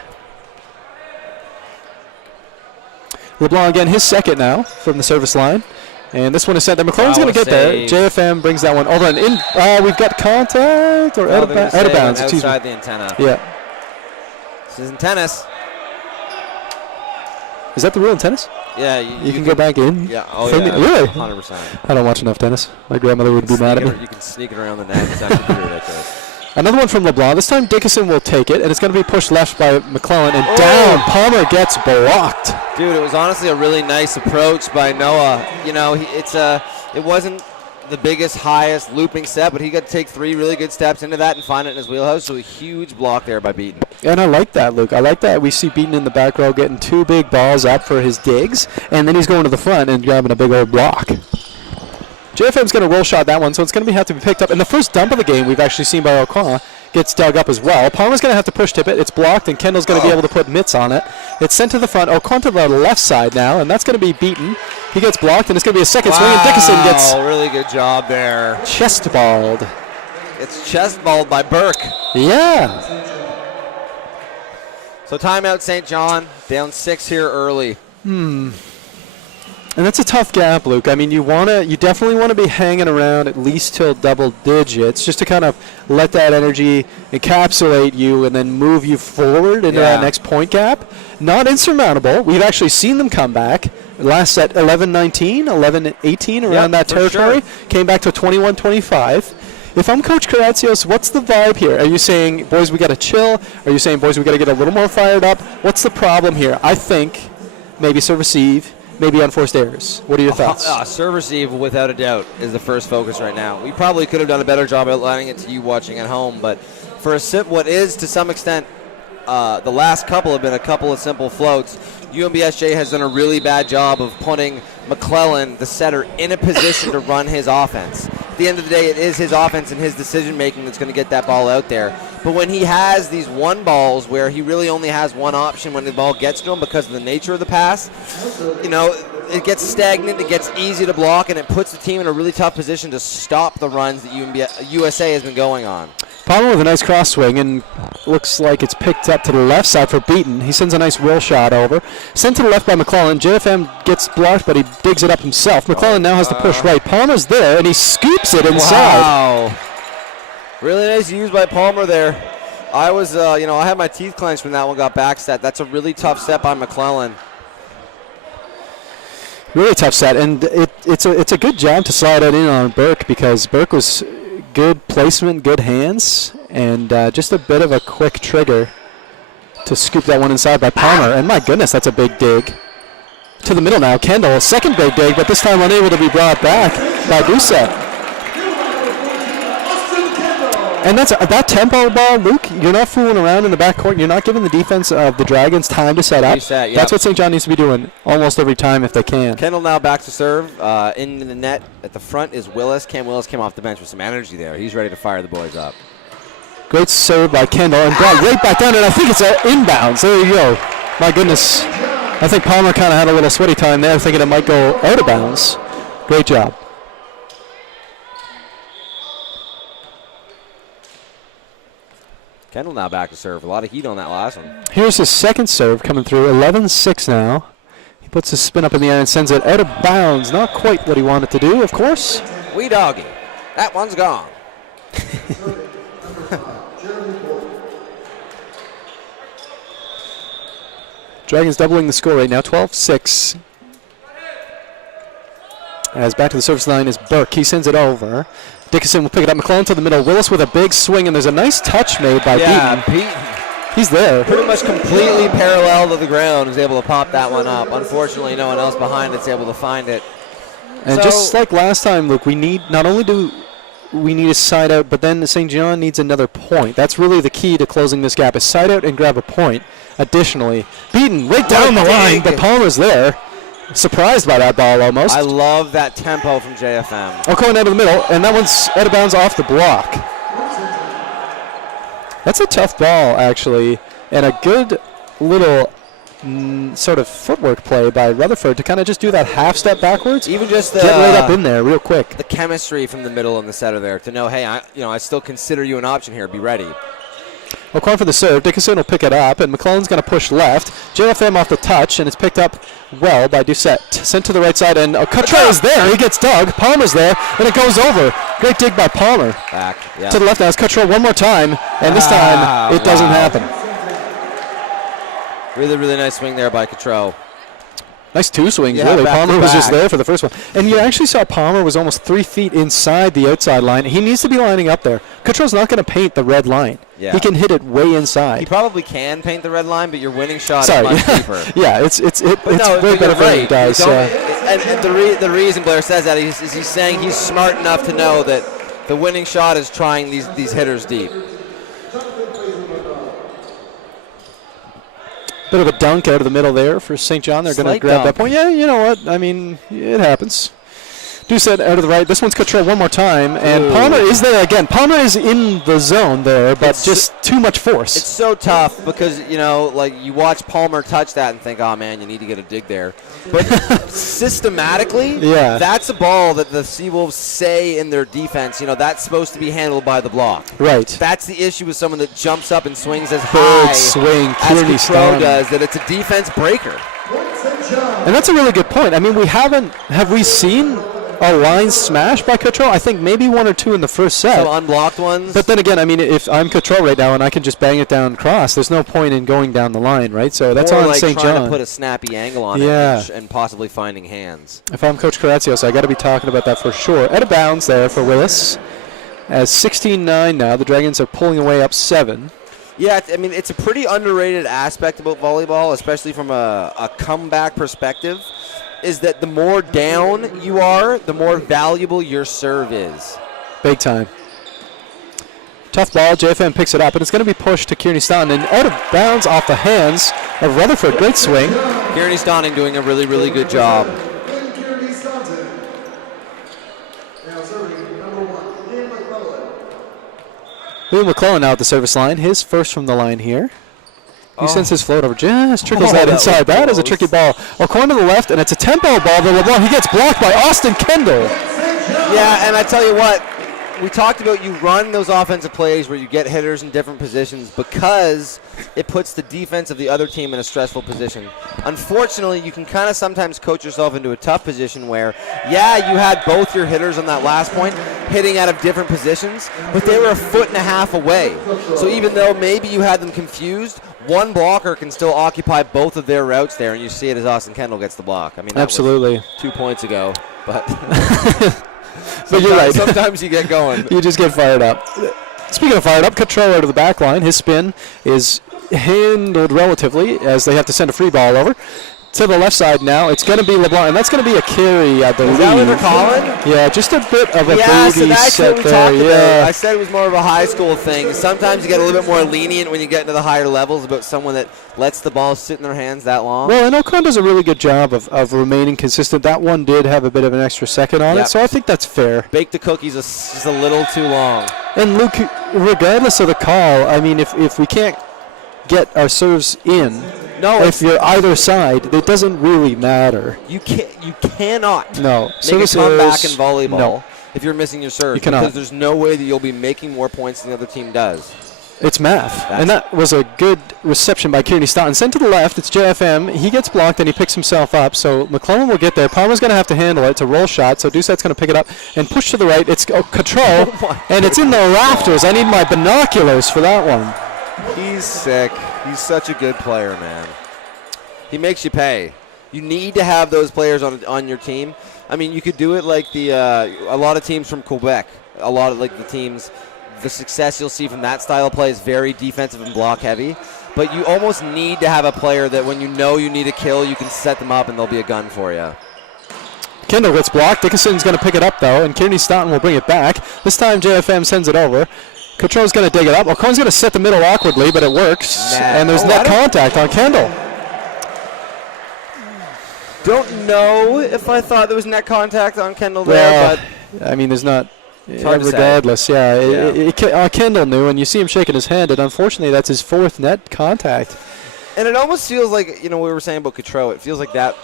LeBlanc again, his second now from the service line. And this one is sent there. McClellan's going to get there. JFM brings that one over and in. We've got contact or out of bounds. Outside the antenna. Yeah. This is in tennis. Is that the rule in tennis? Yeah. You can go back in? Yeah. Oh, yeah. Really? 100%. I don't watch enough tennis. My grandmother would be mad at me. You can sneak it around the net. It's actually pretty ridiculous. Another one from LeBlanc. This time Dickinson will take it, and it's going to be pushed left by McClellan. And down. Palmer gets blocked. Dude, it was honestly a really nice approach by Noah. You know, it wasn't the biggest, highest looping step, but he got to take 3 really good steps into that and find it in his wheelhouse. So a huge block there by Beaton. And I like that, Luke. I like that. We see Beaton in the back row getting 2 big balls up for his digs, and then he's going to the front and grabbing a big old block. JFM's going to roll shot that one, so it's going to have to be picked up. And the first dump of the game we've actually seen by O'Connor gets dug up as well. Palmer's going to have to push tip it. It's blocked, and Kendall's going to be able to put mitts on it. It's sent to the front. O'Connor to the left side now, and that's going to be beaten. He gets blocked, and it's going to be a second swing, and Dickinson gets really good job there. Chest balled. It's chest balled by Burke. Yeah. So timeout St. John, down 6 here early. And that's a tough gap, Luke. I mean, you definitely want to be hanging around at least till double digits, just to kind of let that energy encapsulate you and then move you forward into that next point gap. Not insurmountable. We've actually seen them come back. Last set 11-19, 11-18, around that territory. Sure. Came back to 21-25. If I'm Coach Karatsios, what's the vibe here? Are you saying, boys, we got to chill? Are you saying, boys, we got to get a little more fired up? What's the problem here? I think maybe serve receive. Maybe unforced errors. What are your thoughts? Serve receive, without a doubt, is the first focus right now. We probably could have done a better job outlining it to you watching at home, but for what is, to some extent, the last couple have been a couple of simple floats. UNBSJ has done a really bad job of putting McClellan, the setter, in a position to run his offense. At the end of the day, it is his offense and his decision-making that's going to get that ball out there. But when he has these one balls where he really only has one option when the ball gets to him because of the nature of the pass, you know, it gets stagnant, it gets easy to block, and it puts the team in a really tough position to stop the runs that USA has been going on. Palmer with a nice cross swing, and looks like it's picked up to the left side for Beaton. He sends a nice roll shot over. Sent to the left by McClellan. JFM gets blocked, but he digs it up himself. McClellan now has to push right. Palmer's there, and he scoops it inside. Wow. Really nice use by Palmer there. I was, I had my teeth clenched when that one got back set. That's a really tough set by McClellan. Really tough set, and it's a good job to slide it in on Burke, because Burke was good placement, good hands, and just a bit of a quick trigger to scoop that one inside by Palmer. And my goodness, that's a big dig. To the middle now, Kendall, second big dig, but this time unable to be brought back by Doucette. And that's that tempo ball, Luke. You're not fooling around in the backcourt. You're not giving the defense of the Dragons time to set up. Reset, yep. That's what St. John needs to be doing almost every time if they can. Kendall now back to serve. In the net at the front is Willis. Cam Willis came off the bench with some energy there. He's ready to fire the boys up. Great serve by Kendall, and brought right back down, and I think it's inbounds. There you go. My goodness. I think Palmer kind of had a little sweaty time there, thinking it might go out of bounds. Great job. Kendall now back to serve. A lot of heat on that last one. Here's his second serve coming through. 11-6 now. He puts his spin up in the air and sends it out of bounds. Not quite what he wanted to do, of course. Wee doggy. That one's gone. Dragons doubling the score right now, 12-6. As back to the service line is Burke. He sends it over. Dickinson will pick it up. McClellan to the middle. Willis with a big swing, and there's a nice touch made by Beaton. He's there. Pretty much completely parallel to the ground. Is able to pop that one up. Unfortunately, no one else behind it's able to find it. And just like last time, Luke, we need not only do we need a side out, but then St. John needs another point. That's really the key to closing this gap, is side out and grab a point. Additionally, beaten right down the line, but Palmer's there. Surprised by that ball almost. I love that tempo from JFM. O'Coin out of the middle, and that one's out of bounds off the block. That's a tough ball, actually, and a good little sort of footwork play by Rutherford to kind of just do that half step backwards. Even just get right up in there real quick. The chemistry from the middle and the center there to know, hey, I still consider you an option here. Be ready. O'Coin for the serve. Dickinson will pick it up, and McClellan's going to push left. JFM off the touch, and it's picked up well by Doucette. Sent to the right side, and Cottrell is there. He gets dug. Palmer's there, and it goes over. Great dig by Palmer. Back, yeah. To the left now. It's Cottrell one more time, and this time it doesn't happen. Really, really nice swing there by Cottrell. Nice two swings, really. Palmer was just there for the first one. And you actually saw Palmer was almost 3 feet inside the outside line. He needs to be lining up there. Cottrell's not going to paint the red line. Yeah. He can hit it way inside. He probably can paint the red line, but your winning shot is much deeper. Yeah, it's way better for him, guys. And the reason Blair says that is he's saying he's smart enough to know that the winning shot is trying these hitters deep. Bit of a dunk out of the middle there for St. John. They're going to grab that point. Yeah, you know what? I mean, it happens. Doucette out of the right. This one's Cottrell one more time. And Palmer is there again. Palmer is in the zone there, but just too much force. It's so tough because, you watch Palmer touch that and think, oh, man, you need to get a dig there. But systematically, that's a ball that the Seawolves say in their defense, that's supposed to be handled by the block. Right. That's the issue with someone that jumps up and swings as high as Cottrell does, that it's a defense breaker. And that's a really good point. I mean, have we seen a line smash by Cottrell? I think maybe one or two in the first set. So unblocked ones? But then again, I mean, if I'm Cottrell right now and I can just bang it down cross, there's no point in going down the line, right? So that's on St. John. Trying to put a snappy angle on it and possibly finding hands. If I'm Coach Karatsios, I got to be talking about that for sure. Out of bounds there for Willis. As 16-9 now, the Dragons are pulling away up 7. Yeah, I mean, it's a pretty underrated aspect about volleyball, especially from a comeback perspective, is that the more down you are, the more valuable your serve is. Big time. Tough ball. JFM picks it up, and it's going to be pushed to Kearney Staunton, and out of bounds off the hands of Rutherford. Great swing. Kearney Staunton doing a really, really good job. Liam McClellan now at the service line. His first from the line here. He sends his float over, just trickles that inside. That is a tricky ball. O'Coin to the left, and it's a tempo ball to LeBlanc. He gets blocked by Austin Kendall. Yeah, and I tell you what, we talked about you run those offensive plays where you get hitters in different positions because it puts the defense of the other team in a stressful position. Unfortunately, you can kind of sometimes coach yourself into a tough position where, you had both your hitters on that last point hitting out of different positions, but they were 1.5 feet away. So even though maybe you had them confused, one blocker can still occupy both of their routes there, and you see it as Austin Kendall gets the block. I mean, that absolutely was 2 points ago, but but you're right. Sometimes you get going. You just get fired up. Speaking of fired up, Cottrell out of the back line. His spin is handled relatively as they have to send a free ball over. To the left side now, it's going to be LeBlanc, and that's going to be a carry, I believe. Is that what they're calling? Yeah, just a bit of a so that's what we talked about. I said it was more of a high school thing. Sometimes you get a little bit more lenient when you get into the higher levels about someone that lets the ball sit in their hands that long. Well, and O'Con does a really good job of remaining consistent. That one did have a bit of an extra second on it, so I think that's fair. Bake the cookies just a little too long. And Luke, regardless of the call, I mean, if we can't get our serves in, if you're either side, it doesn't really matter. You cannot make a comeback in volleyball if you're missing your serve. Because there's no way that you'll be making more points than the other team does. It's math. And that was a good reception by Kearney Staunton. Sent to the left, it's JFM. He gets blocked and he picks himself up. So McClellan will get there. Palmer's going to have to handle it. It's a roll shot. So Doucette's going to pick it up and push to the right. It's Cottrell, and it's in the rafters. I need my binoculars for that one. He's sick. He's such a good player, man. He makes you pay. You need to have those players on your team. I mean, you could do it like a lot of teams from Quebec. A lot of the teams, the success you'll see from that style of play is very defensive and block heavy. But you almost need to have a player that when you know you need a kill, you can set them up and they'll be a gun for you. Kendall gets blocked. Dickinson's going to pick it up, though, and Kearney Staunton will bring it back. This time, JFM sends it over. Cotrell's going to dig it up. O'Coin's going to set the middle awkwardly, but it works. And there's net contact on Kendall. Don't know if I thought there was net contact on Kendall there, but I mean, there's not. It's hard regardless, Kendall knew, and you see him shaking his hand, and unfortunately, that's his 4th net contact. And it almost feels like, we were saying about Cotreau, it feels like that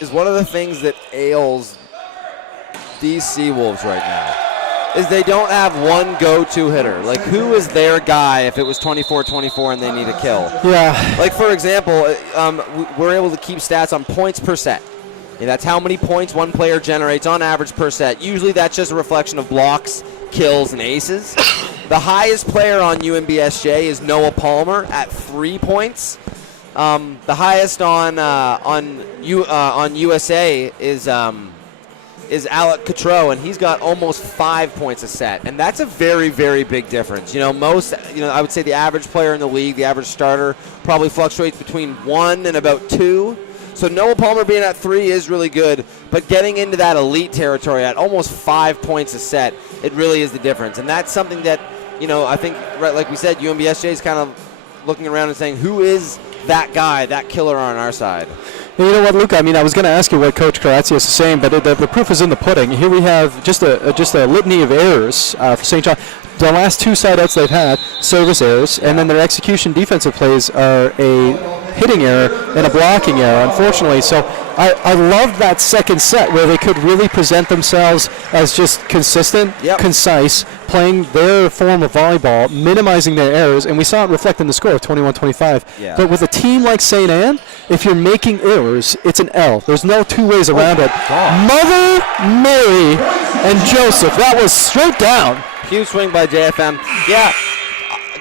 is one of the things that ails these Seawolves right now, is they don't have one go-to hitter. Like, who is their guy if it was 24-24 and they need a kill? Yeah. Like, for example, we're able to keep stats on points per set. And that's how many points one player generates on average per set. Usually that's just a reflection of blocks, kills, and aces. The highest player on UNBSJ is Noah Palmer at 3 points. The highest on USA is Alec Cotreau, and he's got almost 5 points a set. And that's a very, very big difference. I would say the average player in the league, the average starter, probably fluctuates between 1 and about 2. So Noah Palmer being at 3 is really good, but getting into that elite territory at almost 5 points a set, it really is the difference. And that's something that, I think, right, like we said, UNBSJ is kind of looking around and saying, who is that guy, that killer on our side? You know what, Luke? I mean, I was going to ask you what Coach Karatsias is saying, but the proof is in the pudding. Here we have just a litany of errors for St. John. The last 2 side-outs they've had, service errors, and then their execution defensive plays are a hitting error and a blocking error, unfortunately. So I love that second set where they could really present themselves as just consistent, concise, playing their form of volleyball, minimizing their errors, and we saw it reflect in the score of 21-25. Yeah. But with a team like St. Anne, if you're making errors, it's an L. There's no 2 ways around it. Mother Mary and Joseph, that was straight down. Huge swing by JFM. Yeah,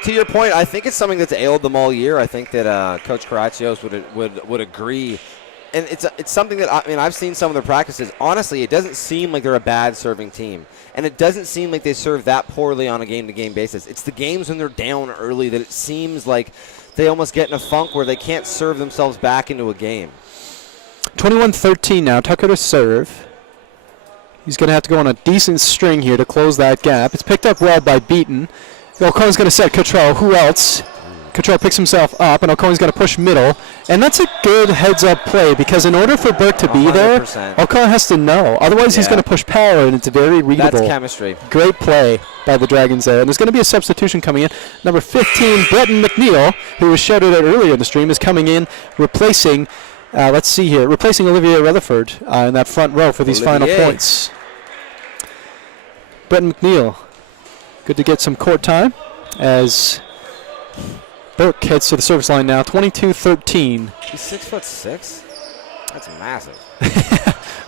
to your point, I think it's something that's ailed them all year. I think that Coach Karatsios would agree. And it's something that, I've seen some of their practices. Honestly, it doesn't seem like they're a bad serving team. And it doesn't seem like they serve that poorly on a game-to-game basis. It's the games when they're down early that it seems like they almost get in a funk where they can't serve themselves back into a game. 21-13 now. Tucker to serve. He's going to have to go on a decent string here to close that gap. It's picked up well by Beaton. O'Coin's going to set Cotreau. Who else? Cotreau picks himself up, and O'Coin's going to push middle. And that's a good heads-up play because in order for Burke to be 100%. there, O'Coin has to know. Otherwise, he's going to push power, and it's very readable. That's chemistry. Great play by the Dragons there. And there's going to be a substitution coming in. Number 15, Breton McNeil, who was shouted at earlier in the stream, is coming in, replacing, replacing Olivier Rutherford in that front row for these final points. Breton McNeil, good to get some court time as Burke heads to the service line now, 22-13. He's 6'6". That's massive.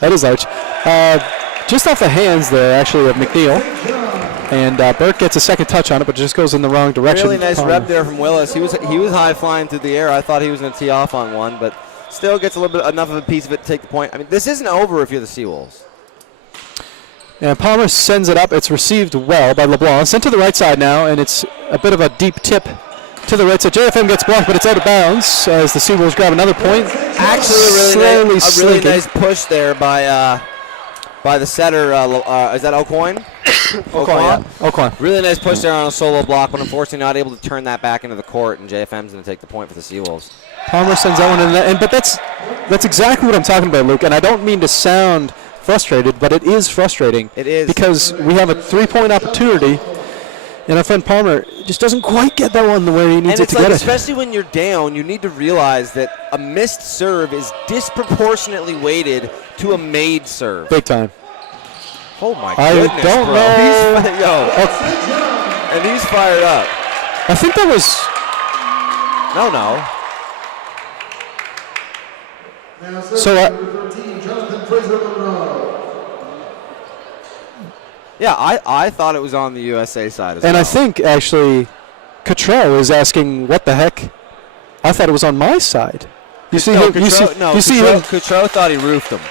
That is large. Just off the hands there, actually, of McNeil. And Burke gets a second touch on it, but just goes in the wrong direction. Really nice rep there from Willis. He was high flying through the air. I thought he was going to tee off on one, but still gets a little bit enough of a piece of it to take the point. This isn't over if you're the Seawolves. And Palmer sends it up. It's received well by LeBlanc. Sent to the right side now, and it's a bit of a deep tip to the right side. JFM gets blocked, but it's out of bounds as the Seawolves grab another point. Actually, a really nice push there by the setter. Is that O'Coin? O'Coin. Really nice push there on a solo block, but unfortunately not able to turn that back into the court, and JFM's going to take the point for the Seawolves. Palmer sends that one in, but that's exactly what I'm talking about, Luke, and I don't mean to sound frustrated, but it is frustrating. It is. Because we have a 3-point opportunity, and our friend Palmer just doesn't quite get that one the way he needs it to get it. Especially when you're down, you need to realize that a missed serve is disproportionately weighted to a made serve. Big time. Oh, my goodness, I don't know. And he's fired up. I think that was... No. So, yeah, I thought it was on the USA side as well. And I think, actually, Cotreau is asking, what the heck? I thought it was on my side. Cotreau thought he roofed him.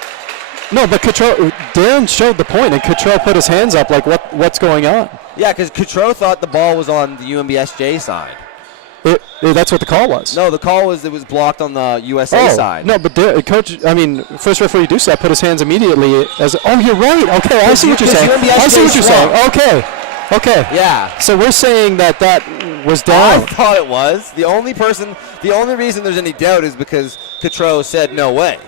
No, but Darren showed the point, and Cotreau put his hands up like, what's going on? Yeah, because Cotreau thought the ball was on the UNBSJ side. That's what the call was. No, the call was it was blocked on the USA side. No, but coach, I mean, first referee Dusa put his hands immediately as. Oh, you're right. Okay, I see what you're saying. I see what you're saying. Okay. Yeah. So we're saying that was down. I thought it was. The only reason there's any doubt is because Cotreau said no way.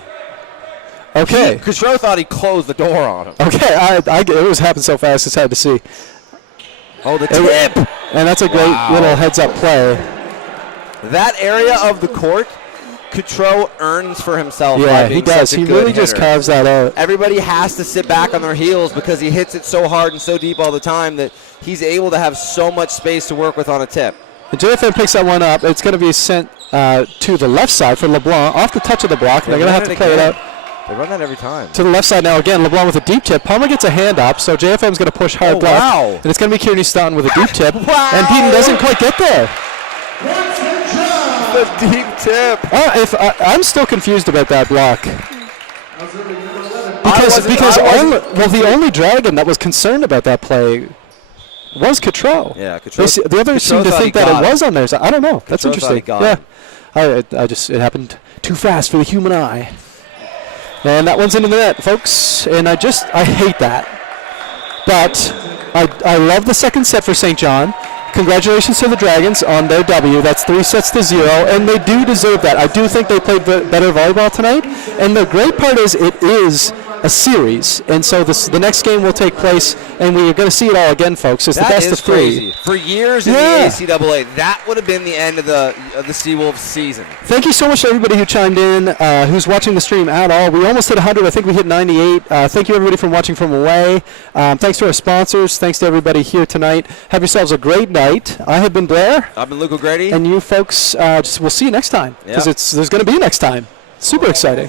Okay. Cotreau thought he closed the door on him. Okay, it was happened so fast it's hard to see. Oh, the tip! And that's a great little heads-up play. That area of the court, Cotreau earns for himself. Yeah, by being he does. Such a He good really just hitter. carves that out. Everybody has to sit back on their heels because he hits it so hard and so deep all the time that he's able to have so much space to work with on a tip. And JFM picks that one up. It's going to be sent to the left side for LeBlanc off the touch of the block. They're going to have to play it out. They run that every time. To the left side now again. LeBlanc with a deep tip. Palmer gets a hand up, so JFM's going to push hard left. Wow. And it's going to be Kearney Staunton with a deep tip. Wow. And Peden doesn't quite get there. The deep tip. I'm still confused about that block. The only Dragon that was concerned about that play was Cotreau. Yeah, Cotreau. The others seem to think that it was on theirs. I don't know. That's interesting. Yeah. It happened too fast for the human eye. And that one's into the net, folks. And I hate that. But I love the second set for St. John. Congratulations to the Dragons on their W. That's 3-0, and they do deserve that. I do think they played better volleyball tonight. And the great part is it is a series, and so the next game will take place, and we're going to see it all again, folks. It's the best of three. Crazy. For years in the ACAA, that would have been the end of the Seawolves season. Thank you so much to everybody who chimed in, who's watching the stream at all. We almost hit 100. I think we hit 98. Thank you, everybody, for watching from away. Thanks to our sponsors. Thanks to everybody here tonight. Have yourselves a great night. I have been Blair. I've been Luke O'Grady. And you folks, we'll see you next time, because there's going to be next time. Super exciting.